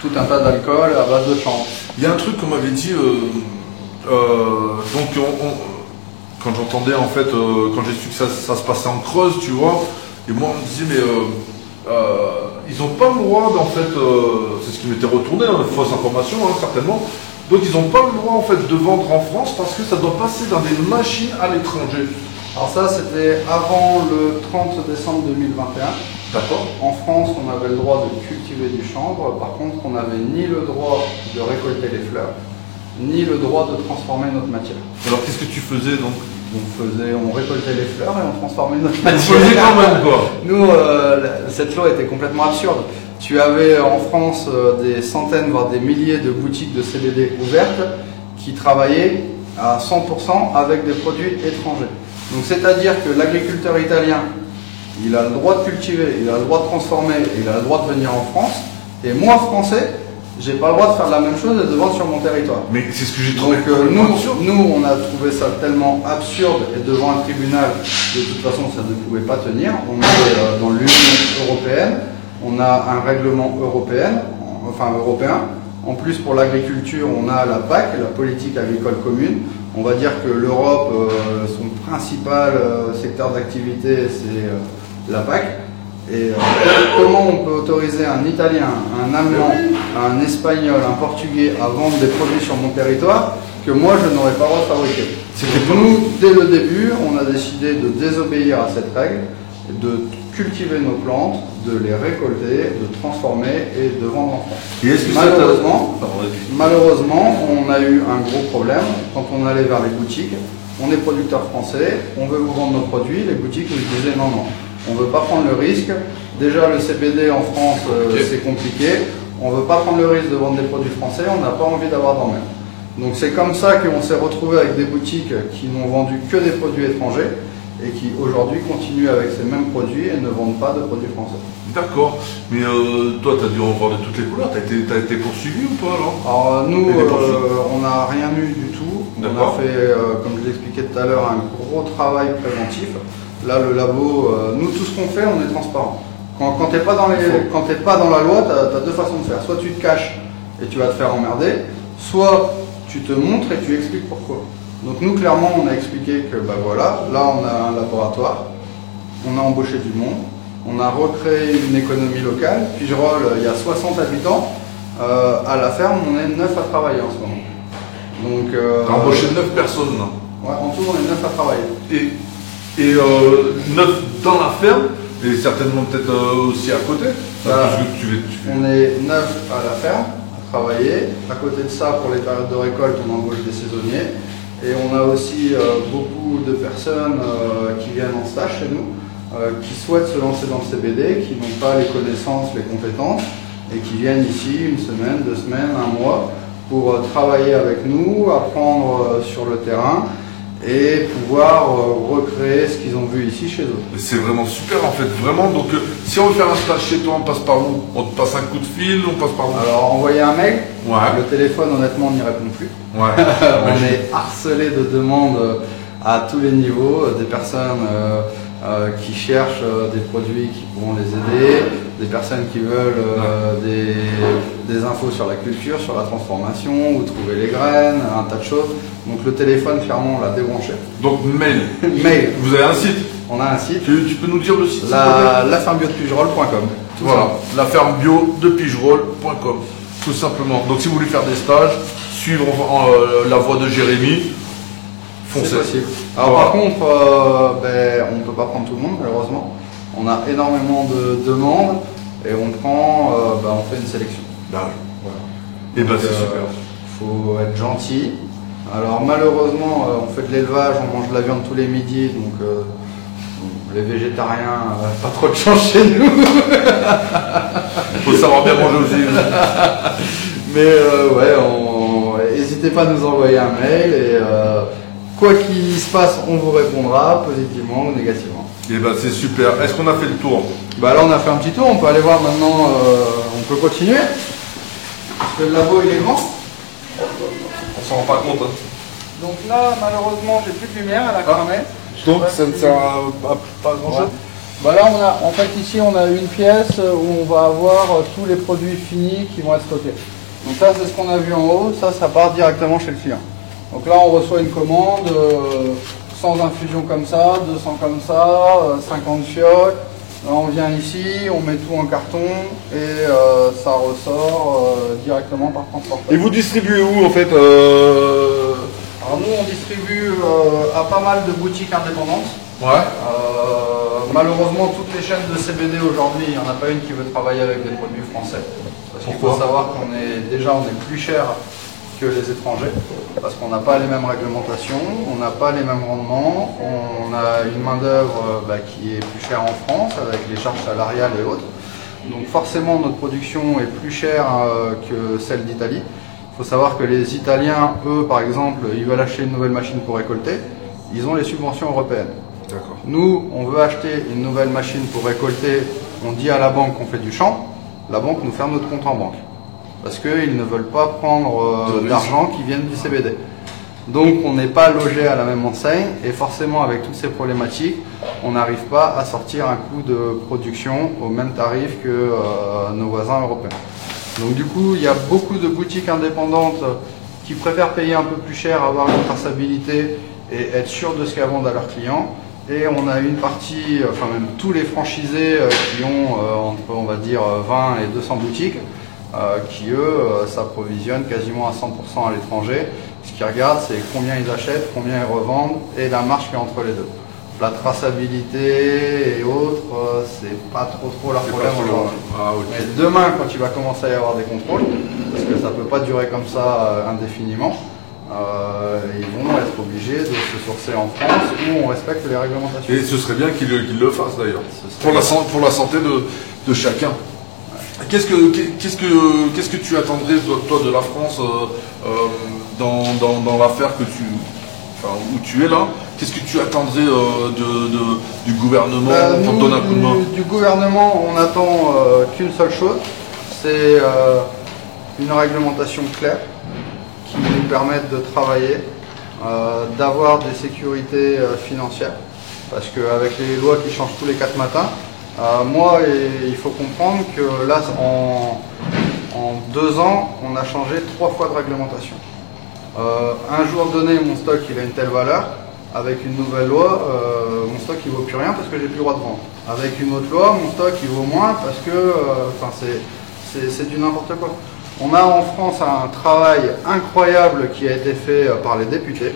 tout un tas d'alcool à base de chanvre. Il y a un truc qu'on m'avait dit, quand j'entendais en fait, quand j'ai su que ça se passait en Creuse, tu vois, et moi on me disait mais ils n'ont pas le droit en fait, c'est ce qui m'était retourné, hein, fausse information certainement, donc ils n'ont pas le droit en fait de vendre en France parce que ça doit passer dans des machines à l'étranger. Alors ça c'était avant le 30 décembre 2021. D'accord. En France, on avait le droit de cultiver du chanvre. Par contre, on n'avait ni le droit de récolter les fleurs, ni le droit de transformer notre matière. Alors, qu'est-ce que tu faisais donc? On récoltait les fleurs et on transformait notre Tu matière. faisais quand même quoi? Nous, cette loi était complètement absurde. Tu avais en France des centaines, voire des milliers de boutiques de CBD ouvertes qui travaillaient à 100% avec des produits étrangers. Donc, c'est-à-dire que l'agriculteur italien, il a le droit de cultiver, il a le droit de transformer, il a le droit de venir en France. Et moi, français, j'ai pas le droit de faire la même chose et de vendre sur mon territoire. Mais c'est ce que j'ai trouvé. Donc nous, on a trouvé ça tellement absurde et devant un tribunal, de toute façon, ça ne pouvait pas tenir. On est dans l'Union européenne, on a un règlement européen. En plus, pour l'agriculture, on a la PAC, la politique agricole commune. On va dire que l'Europe, son principal secteur d'activité, c'est la PAC. Et comment on peut autoriser un Italien, un Allemand, un Espagnol, un Portugais à vendre des produits sur mon territoire que moi je n'aurais pas le droit de fabriquer? Nous, dès le début, on a décidé de désobéir à cette règle, de cultiver nos plantes, de les récolter, de transformer et de vendre en France. Et Malheureusement, on a eu un gros problème quand on allait vers les boutiques. On est producteur français, on veut vous vendre nos produits, les boutiques nous disaient non. On ne veut pas prendre le risque. Déjà, le CBD en France, c'est compliqué. On ne veut pas prendre le risque de vendre des produits français. On n'a pas envie d'avoir d'emmerde. Donc c'est comme ça qu'on s'est retrouvé avec des boutiques qui n'ont vendu que des produits étrangers et qui aujourd'hui continuent avec ces mêmes produits et ne vendent pas de produits français. D'accord. Mais toi, tu as dû en voir de toutes les couleurs. Tu as été poursuivi ou pas alors nous, on n'a rien eu du tout. On a fait, comme je l'expliquais tout à l'heure, un gros travail préventif. Là, le labo, nous, tout ce qu'on fait, on est transparent. Quand tu n'es pas, dans la loi, tu as 2 façons de faire. Soit tu te caches et tu vas te faire emmerder, soit tu te montres et tu expliques pourquoi. Donc nous, clairement, on a expliqué que, voilà, là, on a un laboratoire, on a embauché du monde, on a recréé une économie locale. Pigerolles, il y a 60 habitants. À la ferme, on est 9 à travailler en ce moment. Donc, T'as embauché 9 personnes là. Ouais, en tout, on est 9 à travailler. Et 9 dans la ferme, et certainement peut-être aussi à côté. Parce que On est 9 à la ferme, à travailler. À côté de ça, pour les périodes de récolte, on embauche des saisonniers. Et on a aussi beaucoup de personnes qui viennent en stage chez nous, qui souhaitent se lancer dans le CBD, qui n'ont pas les connaissances, les compétences, et qui viennent ici une semaine, 2 semaines, un mois, pour travailler avec nous, apprendre sur le terrain et pouvoir recréer ce qu'ils ont vu ici chez eux. c'est vraiment super en fait, vraiment. Donc si on veut faire un stage chez toi, on passe par où? On te passe un coup de fil, on passe par où? Alors envoyer un mail, Ouais. le téléphone honnêtement on n'y répond plus. Ouais. On est harcelé de demandes à tous les niveaux, des personnes qui cherchent des produits qui pourront les aider, des personnes qui veulent des infos sur la culture, sur la transformation, où trouver les graines, un tas de choses. Donc le téléphone, clairement, on l'a débranché. Donc mail. Mail, Vous avez un site? on a un site, Tu peux nous dire le site s'il te plaît? lafermebiodepigerolles.com. Voilà, lafermebiodepigerolles.com, tout simplement. Donc si vous voulez faire des stages, suivre la voie de Jérémy, C'est foncez. possible. Alors Voilà. par contre, on ne peut pas prendre tout le monde malheureusement. On a énormément de demandes et on fait une sélection. Bah, Voilà. et ben Donc, c'est super. faut être gentil. Alors malheureusement, on fait de l'élevage, on mange de la viande tous les midis, donc les végétariens, pas trop de chance chez nous. Il faut savoir bien manger aussi. Mais n'hésitez pas à nous envoyer un mail et quoi qu'il se passe, on vous répondra positivement ou négativement. Et ben c'est super. Est-ce qu'on a fait le tour? Bah là on a fait un petit tour, on peut aller voir maintenant, on peut continuer. Parce que le labo il est grand. On s'en rend pas compte. Hein. Donc là malheureusement j'ai plus de lumière, elle a cramé. Donc ça ne sert à pas grand chose. Bah là en fait ici on a une pièce où on va avoir tous les produits finis qui vont être stockés. Donc ça c'est ce qu'on a vu en haut, ça part directement chez le client. Donc là on reçoit une commande, 100 infusions comme ça, 200 comme ça, 50 fioles. Là on vient ici, on met tout en carton et ça ressort directement par transport. Et vous distribuez où en fait Alors nous on distribue à pas mal de boutiques indépendantes. Ouais. Malheureusement toutes les chaînes de CBD aujourd'hui, il n'y en a pas une qui veut travailler avec des produits français. Parce qu'il faut Pourquoi? savoir qu'on est plus cher que les étrangers, parce qu'on n'a pas les mêmes réglementations, on n'a pas les mêmes rendements, on a une main d'œuvre qui est plus chère en France avec les charges salariales et autres. Donc forcément notre production est plus chère que celle d'Italie. Il faut savoir que les Italiens, eux par exemple, ils veulent acheter une nouvelle machine pour récolter, ils ont les subventions européennes. D'accord. Nous, on veut acheter une nouvelle machine pour récolter, on dit à la banque qu'on fait du champ, la banque nous ferme notre compte en banque. Parce qu'ils ne veulent pas prendre d'argent qui vienne du CBD. Donc on n'est pas logé à la même enseigne et forcément avec toutes ces problématiques, on n'arrive pas à sortir un coût de production au même tarif que nos voisins européens. Donc du coup, il y a beaucoup de boutiques indépendantes qui préfèrent payer un peu plus cher, avoir une traçabilité et être sûrs de ce qu'elles vendent à leurs clients. Et on a une partie, enfin même tous les franchisés qui ont entre on va dire 20 et 200 boutiques, qui eux s'approvisionnent quasiment à 100% à l'étranger. Ce qu'ils regardent c'est combien ils achètent, combien ils revendent et la marge qu'il y a entre les deux. La traçabilité et autres, c'est pas trop leur problème aujourd'hui. Ah, ok. Mais demain quand il va commencer à y avoir des contrôles, parce que ça ne peut pas durer comme ça indéfiniment, ils vont être obligés de se sourcer en France où on respecte les réglementations. Et ce serait bien qu'ils le fassent d'ailleurs. Ce serait Pour la santé de chacun. Qu'est-ce que tu attendrais toi de la France dans l'affaire où tu es là? Qu'est-ce que tu attendrais du gouvernement pour te donner un coup de main? Du gouvernement, on attend qu'une seule chose, c'est une réglementation claire qui nous permette de travailler, d'avoir des sécurités financières. Parce qu'avec les lois qui changent tous les 4 matins, il faut comprendre que là, en 2 ans, on a changé 3 fois de réglementation. Un jour donné, mon stock il a une telle valeur. Avec une nouvelle loi, mon stock il vaut plus rien parce que j'ai plus le droit de vendre. Avec une autre loi, mon stock il vaut moins parce que c'est du n'importe quoi. On a en France un travail incroyable qui a été fait par les députés.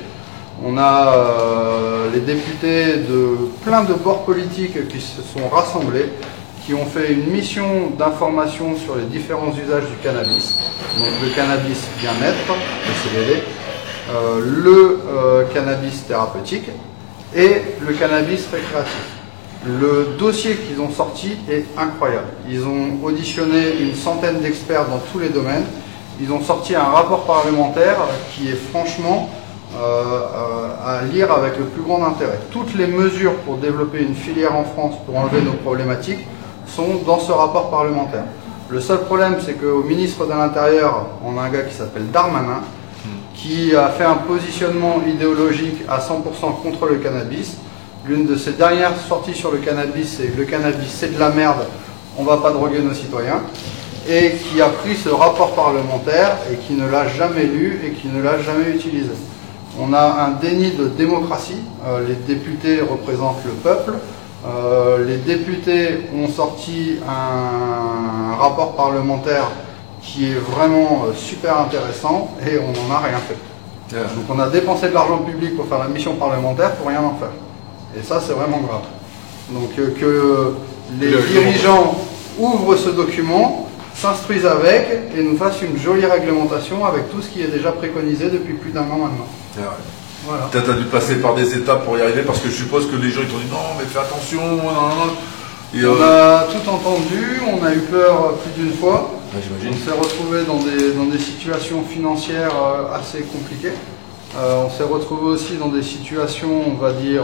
On a les députés de plein de bords politiques qui se sont rassemblés, qui ont fait une mission d'information sur les différents usages du cannabis. Donc le cannabis bien-être, le CBD, le cannabis thérapeutique et le cannabis récréatif. Le dossier qu'ils ont sorti est incroyable. Ils ont auditionné une centaine d'experts dans tous les domaines. Ils ont sorti un rapport parlementaire qui est franchement à lire avec le plus grand intérêt. Toutes les mesures pour développer une filière en France pour enlever nos problématiques sont dans ce rapport parlementaire. Le seul problème, c'est qu'au ministre de l'Intérieur, on a un gars qui s'appelle Darmanin, qui a fait un positionnement idéologique à 100% contre le cannabis. L'une de ses dernières sorties sur le cannabis, c'est le cannabis c'est de la merde, on ne va pas droguer nos citoyens. Et qui a pris ce rapport parlementaire et qui ne l'a jamais lu et qui ne l'a jamais utilisé. On a un déni de démocratie, les députés représentent le peuple, les députés ont sorti un rapport parlementaire qui est vraiment super intéressant et on n'en a rien fait. Donc on a dépensé de l'argent public pour faire la mission parlementaire pour rien en faire. Et ça c'est vraiment grave. Donc que les dirigeants ouvrent ce document, s'instruisent avec et nous fassent une jolie réglementation avec tout ce qui est déjà préconisé depuis plus d'un an maintenant. Voilà. Tu as dû passer par des étapes pour y arriver parce que je suppose que les gens ils t'ont dit non mais fais attention. Et on a tout entendu, on a eu peur plus d'une fois. Ouais, on s'est retrouvé dans des situations financières assez compliquées. On s'est retrouvé aussi dans des situations, on va dire,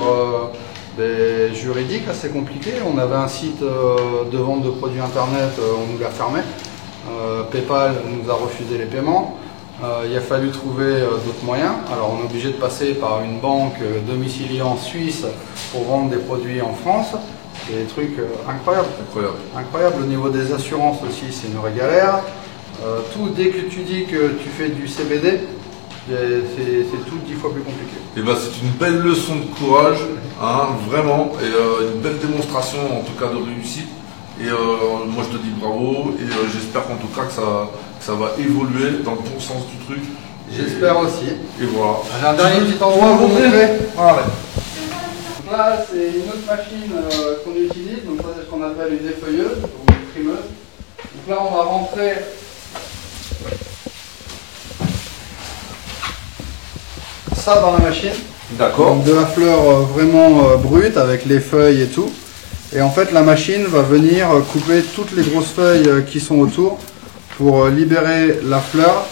juridiques assez compliquées. On avait un site de vente de produits internet, on nous l'a fermé. PayPal nous a refusé les paiements. Il a fallu trouver d'autres moyens. Alors on est obligé de passer par une banque domiciliée en Suisse pour vendre des produits en France. C'est des trucs incroyables. Incroyable. Au niveau des assurances aussi, c'est une vraie galère. Tout, dès que tu dis que tu fais du CBD, c'est tout 10 fois plus compliqué. Et ben, c'est une belle leçon de courage, hein, vraiment, et une belle démonstration en tout cas de réussite. Et moi je te dis bravo et j'espère qu'en tout cas que ça va évoluer dans le bon sens du truc. J'espère aussi. Et voilà. J'ai un dernier petit endroit à vous montrer. Voilà. Donc là c'est une autre machine qu'on utilise, donc ça c'est ce qu'on appelle une défeuilleuse ou une trimeuse. Donc là on va rentrer ça dans la machine. D'accord. De la fleur vraiment brute avec les feuilles et tout. Et en fait la machine va venir couper toutes les grosses feuilles qui sont autour pour libérer la fleur.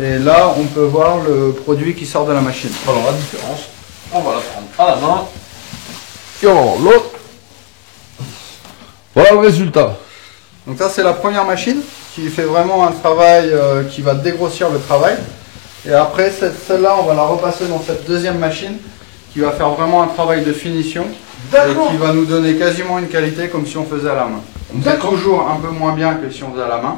Et là on peut voir le produit qui sort de la machine. Alors la différence, on va la prendre à la main. Et on va voir l'autre. Voilà le résultat. Donc ça c'est la première machine qui fait vraiment un travail qui va dégrossir le travail. Et après celle-là on va la repasser dans cette deuxième machine qui va faire vraiment un travail de finition. Et qui va nous donner quasiment une qualité comme si on faisait à la main. C'est toujours un peu moins bien que si on faisait à la main.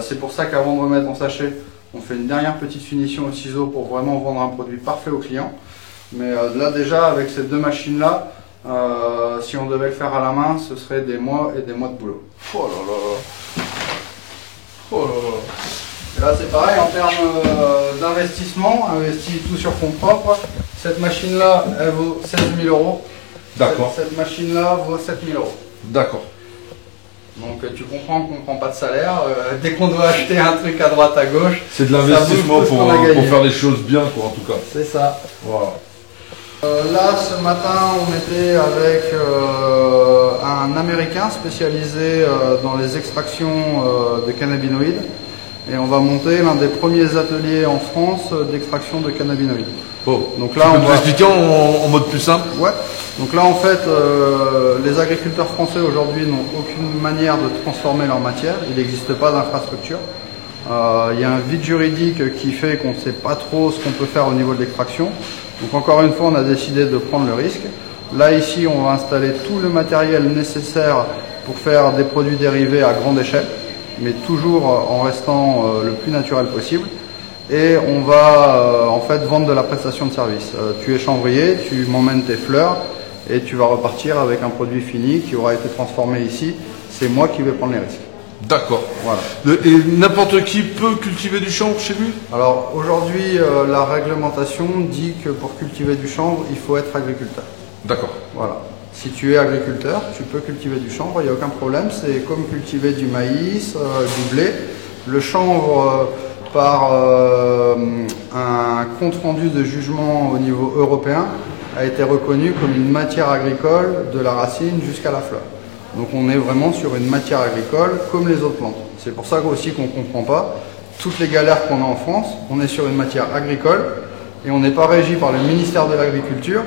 C'est pour ça qu'avant de remettre en sachet, on fait une dernière petite finition au ciseau pour vraiment vendre un produit parfait au client. Mais là déjà avec ces deux machines-là, si on devait le faire à la main, ce serait des mois et des mois de boulot. Oh là là. Oh là là. Et là c'est pareil en termes d'investissement, investi tout sur fonds propres. Cette machine-là, elle vaut 16 000 €. D'accord. Cette machine-là vaut 7 000 €. D'accord. Donc tu comprends qu'on ne prend pas de salaire. Dès qu'on doit acheter un truc à droite, à gauche, c'est de l'investissement pour faire les choses bien, quoi, en tout cas. C'est ça. Voilà. Là, ce matin, on était avec un Américain spécialisé dans les extractions de cannabinoïdes. Et on va monter l'un des premiers ateliers en France d'extraction de cannabinoïdes. Oh. Donc là, on va expliquer en mode plus simple. Ouais. Donc là, en fait, les agriculteurs français aujourd'hui n'ont aucune manière de transformer leur matière. Il n'existe pas d'infrastructure. Il y a un vide juridique qui fait qu'on ne sait pas trop ce qu'on peut faire au niveau de l'extraction. Donc encore une fois, on a décidé de prendre le risque. Là, ici, on va installer tout le matériel nécessaire pour faire des produits dérivés à grande échelle, mais toujours en restant le plus naturel possible. Et on va en fait vendre de la prestation de service. Tu es chanvrier, tu m'emmènes tes fleurs et tu vas repartir avec un produit fini qui aura été transformé ici. C'est moi qui vais prendre les risques. D'accord. Voilà. Et n'importe qui peut cultiver du chanvre chez lui? Alors aujourd'hui, la réglementation dit que pour cultiver du chanvre, il faut être agriculteur. D'accord. Voilà. Si tu es agriculteur, tu peux cultiver du chanvre, il n'y a aucun problème. C'est comme cultiver du maïs, du blé. Le chanvre, par un compte-rendu de jugement au niveau européen, a été reconnu comme une matière agricole de la racine jusqu'à la fleur. Donc on est vraiment sur une matière agricole comme les autres plantes. C'est pour ça aussi qu'on ne comprend pas toutes les galères qu'on a en France. On est sur une matière agricole et on n'est pas régi par le ministère de l'Agriculture.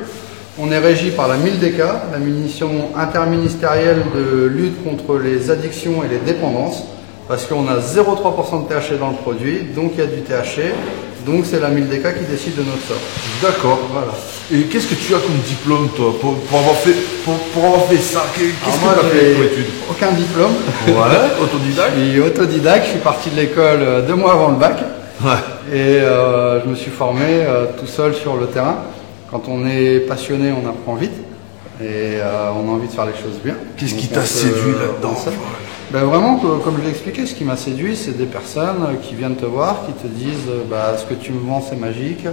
On est régi par la MILDECA, la mission interministérielle de lutte contre les addictions et les dépendances, parce qu'on a 0,3% de THC dans le produit, donc il y a du THC, donc c'est la MILDECA qui décide de notre sort. D'accord. Voilà. Et qu'est-ce que tu as comme diplôme, toi, pour avoir fait ça? Qu'est-ce que tu as fait comme étude? Aucun diplôme. Ouais, autodidacte. Je suis autodidacte, je suis parti de l'école 2 mois avant le bac. Ouais. Et je me suis formé tout seul sur le terrain. Quand on est passionné, on apprend vite. Et on a envie de faire les choses bien. Qu'est-ce qui Donc, t'a séduit là-dedans? Ben vraiment, comme je l'ai expliqué, ce qui m'a séduit, c'est des personnes qui viennent te voir, qui te disent ce que tu me vends, c'est magique,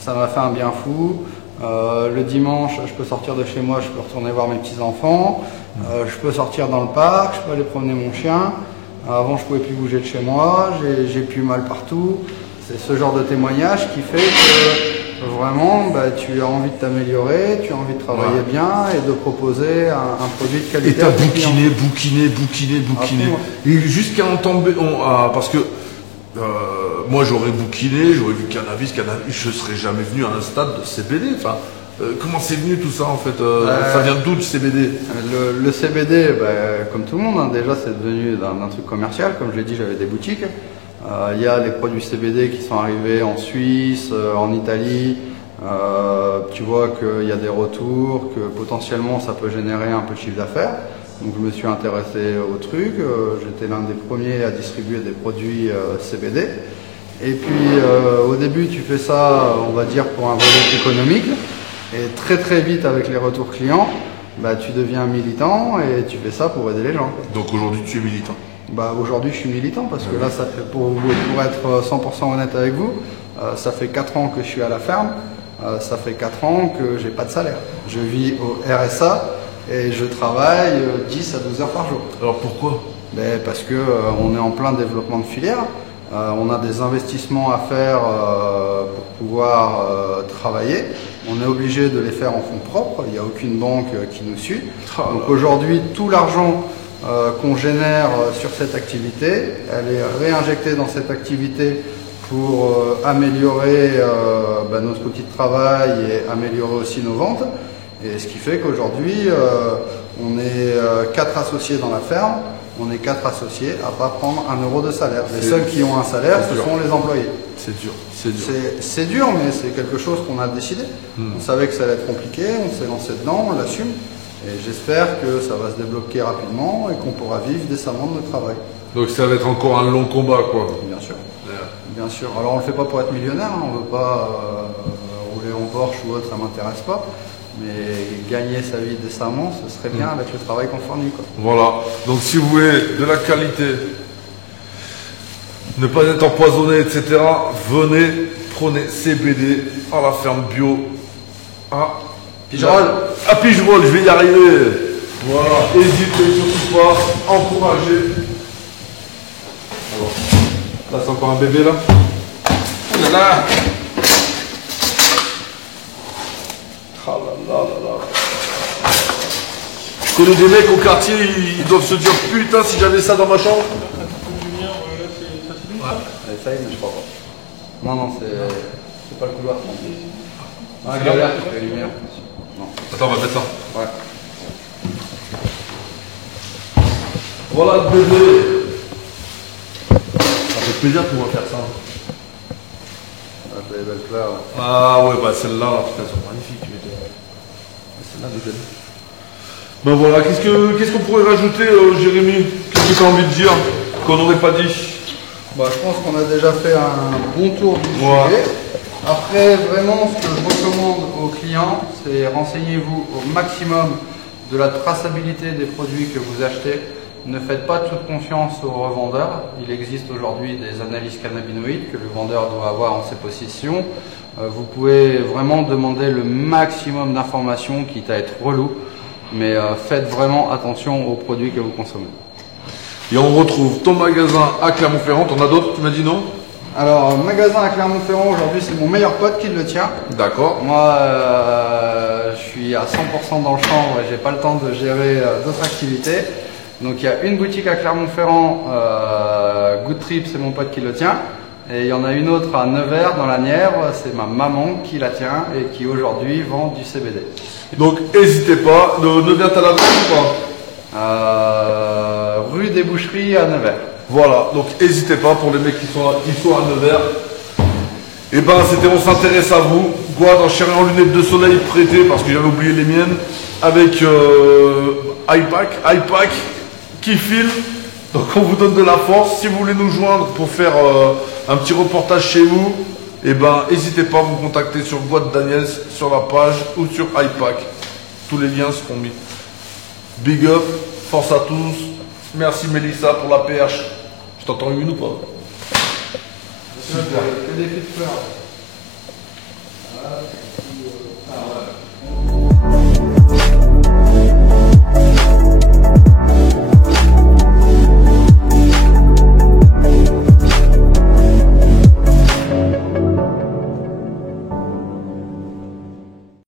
ça m'a fait un bien fou. Le dimanche, je peux sortir de chez moi, je peux retourner voir mes petits-enfants, je peux sortir dans le parc, je peux aller promener mon chien. Avant, je pouvais plus bouger de chez moi, j'ai plus mal partout. C'est ce genre de témoignage qui fait que vraiment, tu as envie de t'améliorer, tu as envie de travailler bien et de proposer un produit de qualité. Et t'as bouquiné. Et jusqu'à en tomber, parce que moi j'aurais bouquiné, j'aurais vu cannabis, je serais jamais venu à un stade de CBD. Enfin, comment c'est venu tout ça en fait? Ça vient d'où le CBD? Le CBD, comme tout le monde, hein, déjà c'est devenu d'un truc commercial. Comme je l'ai dit, j'avais des boutiques. Il y a les produits CBD qui sont arrivés en Suisse, en Italie. Tu vois qu'il y a des retours, que potentiellement ça peut générer un peu de chiffre d'affaires. Donc je me suis intéressé au truc. J'étais l'un des premiers à distribuer des produits CBD. Et puis au début tu fais ça, on va dire, pour un volet économique. Et très vite avec les retours clients, tu deviens militant et tu fais ça pour aider les gens. Donc aujourd'hui tu es militant? Aujourd'hui, je suis militant parce que là, ça fait, pour être 100% honnête avec vous, ça fait 4 ans que je suis à la ferme, ça fait 4 ans que j'ai pas de salaire. Je vis au RSA et je travaille 10 à 12 heures par jour. Alors pourquoi? Parce que on est en plein développement de filière, on a des investissements à faire pour pouvoir travailler. On est obligé de les faire en fonds propres, il n'y a aucune banque qui nous suit. Donc aujourd'hui, tout l'argent qu'on génère sur cette activité, elle est réinjectée dans cette activité pour améliorer notre outil de travail et améliorer aussi nos ventes. Et ce qui fait qu'aujourd'hui, on est 4 associés dans la ferme, on est 4 associés à ne pas prendre 1 euro de salaire. Les seuls qui ont un salaire, ce sont les employés. C'est dur, c'est dur. C'est dur, mais c'est quelque chose qu'on a décidé. On savait que ça allait être compliqué, on s'est lancé dedans, on l'assume. Et j'espère que ça va se débloquer rapidement et qu'on pourra vivre décemment de notre travail. Donc ça va être encore un long combat, quoi. Bien sûr. Bien sûr. Alors on ne le fait pas pour être millionnaire, hein. On ne veut pas rouler en Porsche ou autre, ça ne m'intéresse pas. Mais gagner sa vie décemment, ce serait bien avec le travail qu'on fournit, quoi. Voilà. Donc si vous voulez de la qualité, ne pas être empoisonné, etc., venez, prenez CBD à la ferme bio à Pigerolles. À Pigerolles, je vais y arriver. Voilà. N'hésitez surtout pas, encouragez. Alors, là c'est encore un bébé là. Oh là là. Ah là là là là. Je connais des mecs au quartier, ils doivent se dire putain si j'avais ça dans ma chambre. Ça y est, mais je crois pas. Non, c'est pas le couloir. Ah, galère, c'est la lumière. Non. Attends, on va mettre ça. Ouais. Voilà le bébé. Ça fait plaisir de pouvoir faire ça. Ah, t'as les belles fleurs. Ah ouais, bah celles-là, elles sont magnifiques. Celles-là, des belles. Ben voilà, qu'est-ce qu'on pourrait rajouter, Jérémy? Qu'est-ce que tu as envie de dire qu'on n'aurait pas dit? Je pense qu'on a déjà fait un bon tour du sujet. Après, vraiment, ce que je recommande aux clients, c'est renseignez-vous au maximum de la traçabilité des produits que vous achetez. Ne faites pas toute confiance aux revendeurs. Il existe aujourd'hui des analyses cannabinoïdes que le vendeur doit avoir en ses possessions. Vous pouvez vraiment demander le maximum d'informations, quitte à être relou, mais faites vraiment attention aux produits que vous consommez. Et on retrouve ton magasin à Clermont-Ferrand. T'en as d'autres, tu m'as dit non? Alors, magasin à Clermont-Ferrand, aujourd'hui c'est mon meilleur pote qui le tient. D'accord. Moi, je suis à 100% dans le chanvre et j'ai pas le temps de gérer d'autres activités. Donc il y a une boutique à Clermont-Ferrand, Good Trip, c'est mon pote qui le tient. Et il y en a une autre à Nevers, dans la Nièvre, c'est ma maman qui la tient et qui aujourd'hui vend du CBD. Donc n'hésitez pas, Nevers t'as l'adresse ou pas? Rue des Boucheries à Nevers. Voilà, donc n'hésitez pas pour les mecs qui sont à Nevers. Et ben c'était on s'intéresse à vous. Quoi, dans Chéri en lunettes de soleil prêtées, parce que j'avais oublié les miennes, avec iPack qui file. Donc on vous donne de la force. Si vous voulez nous joindre pour faire un petit reportage chez vous, et ben n'hésitez pas à vous contacter sur Boîte Daniels, sur la page ou sur iPack. Tous les liens seront mis. Big up, force à tous. Merci Mélissa pour la perche. Je t'entends une ou pas? Super. Que des filles de fleurs. Voilà.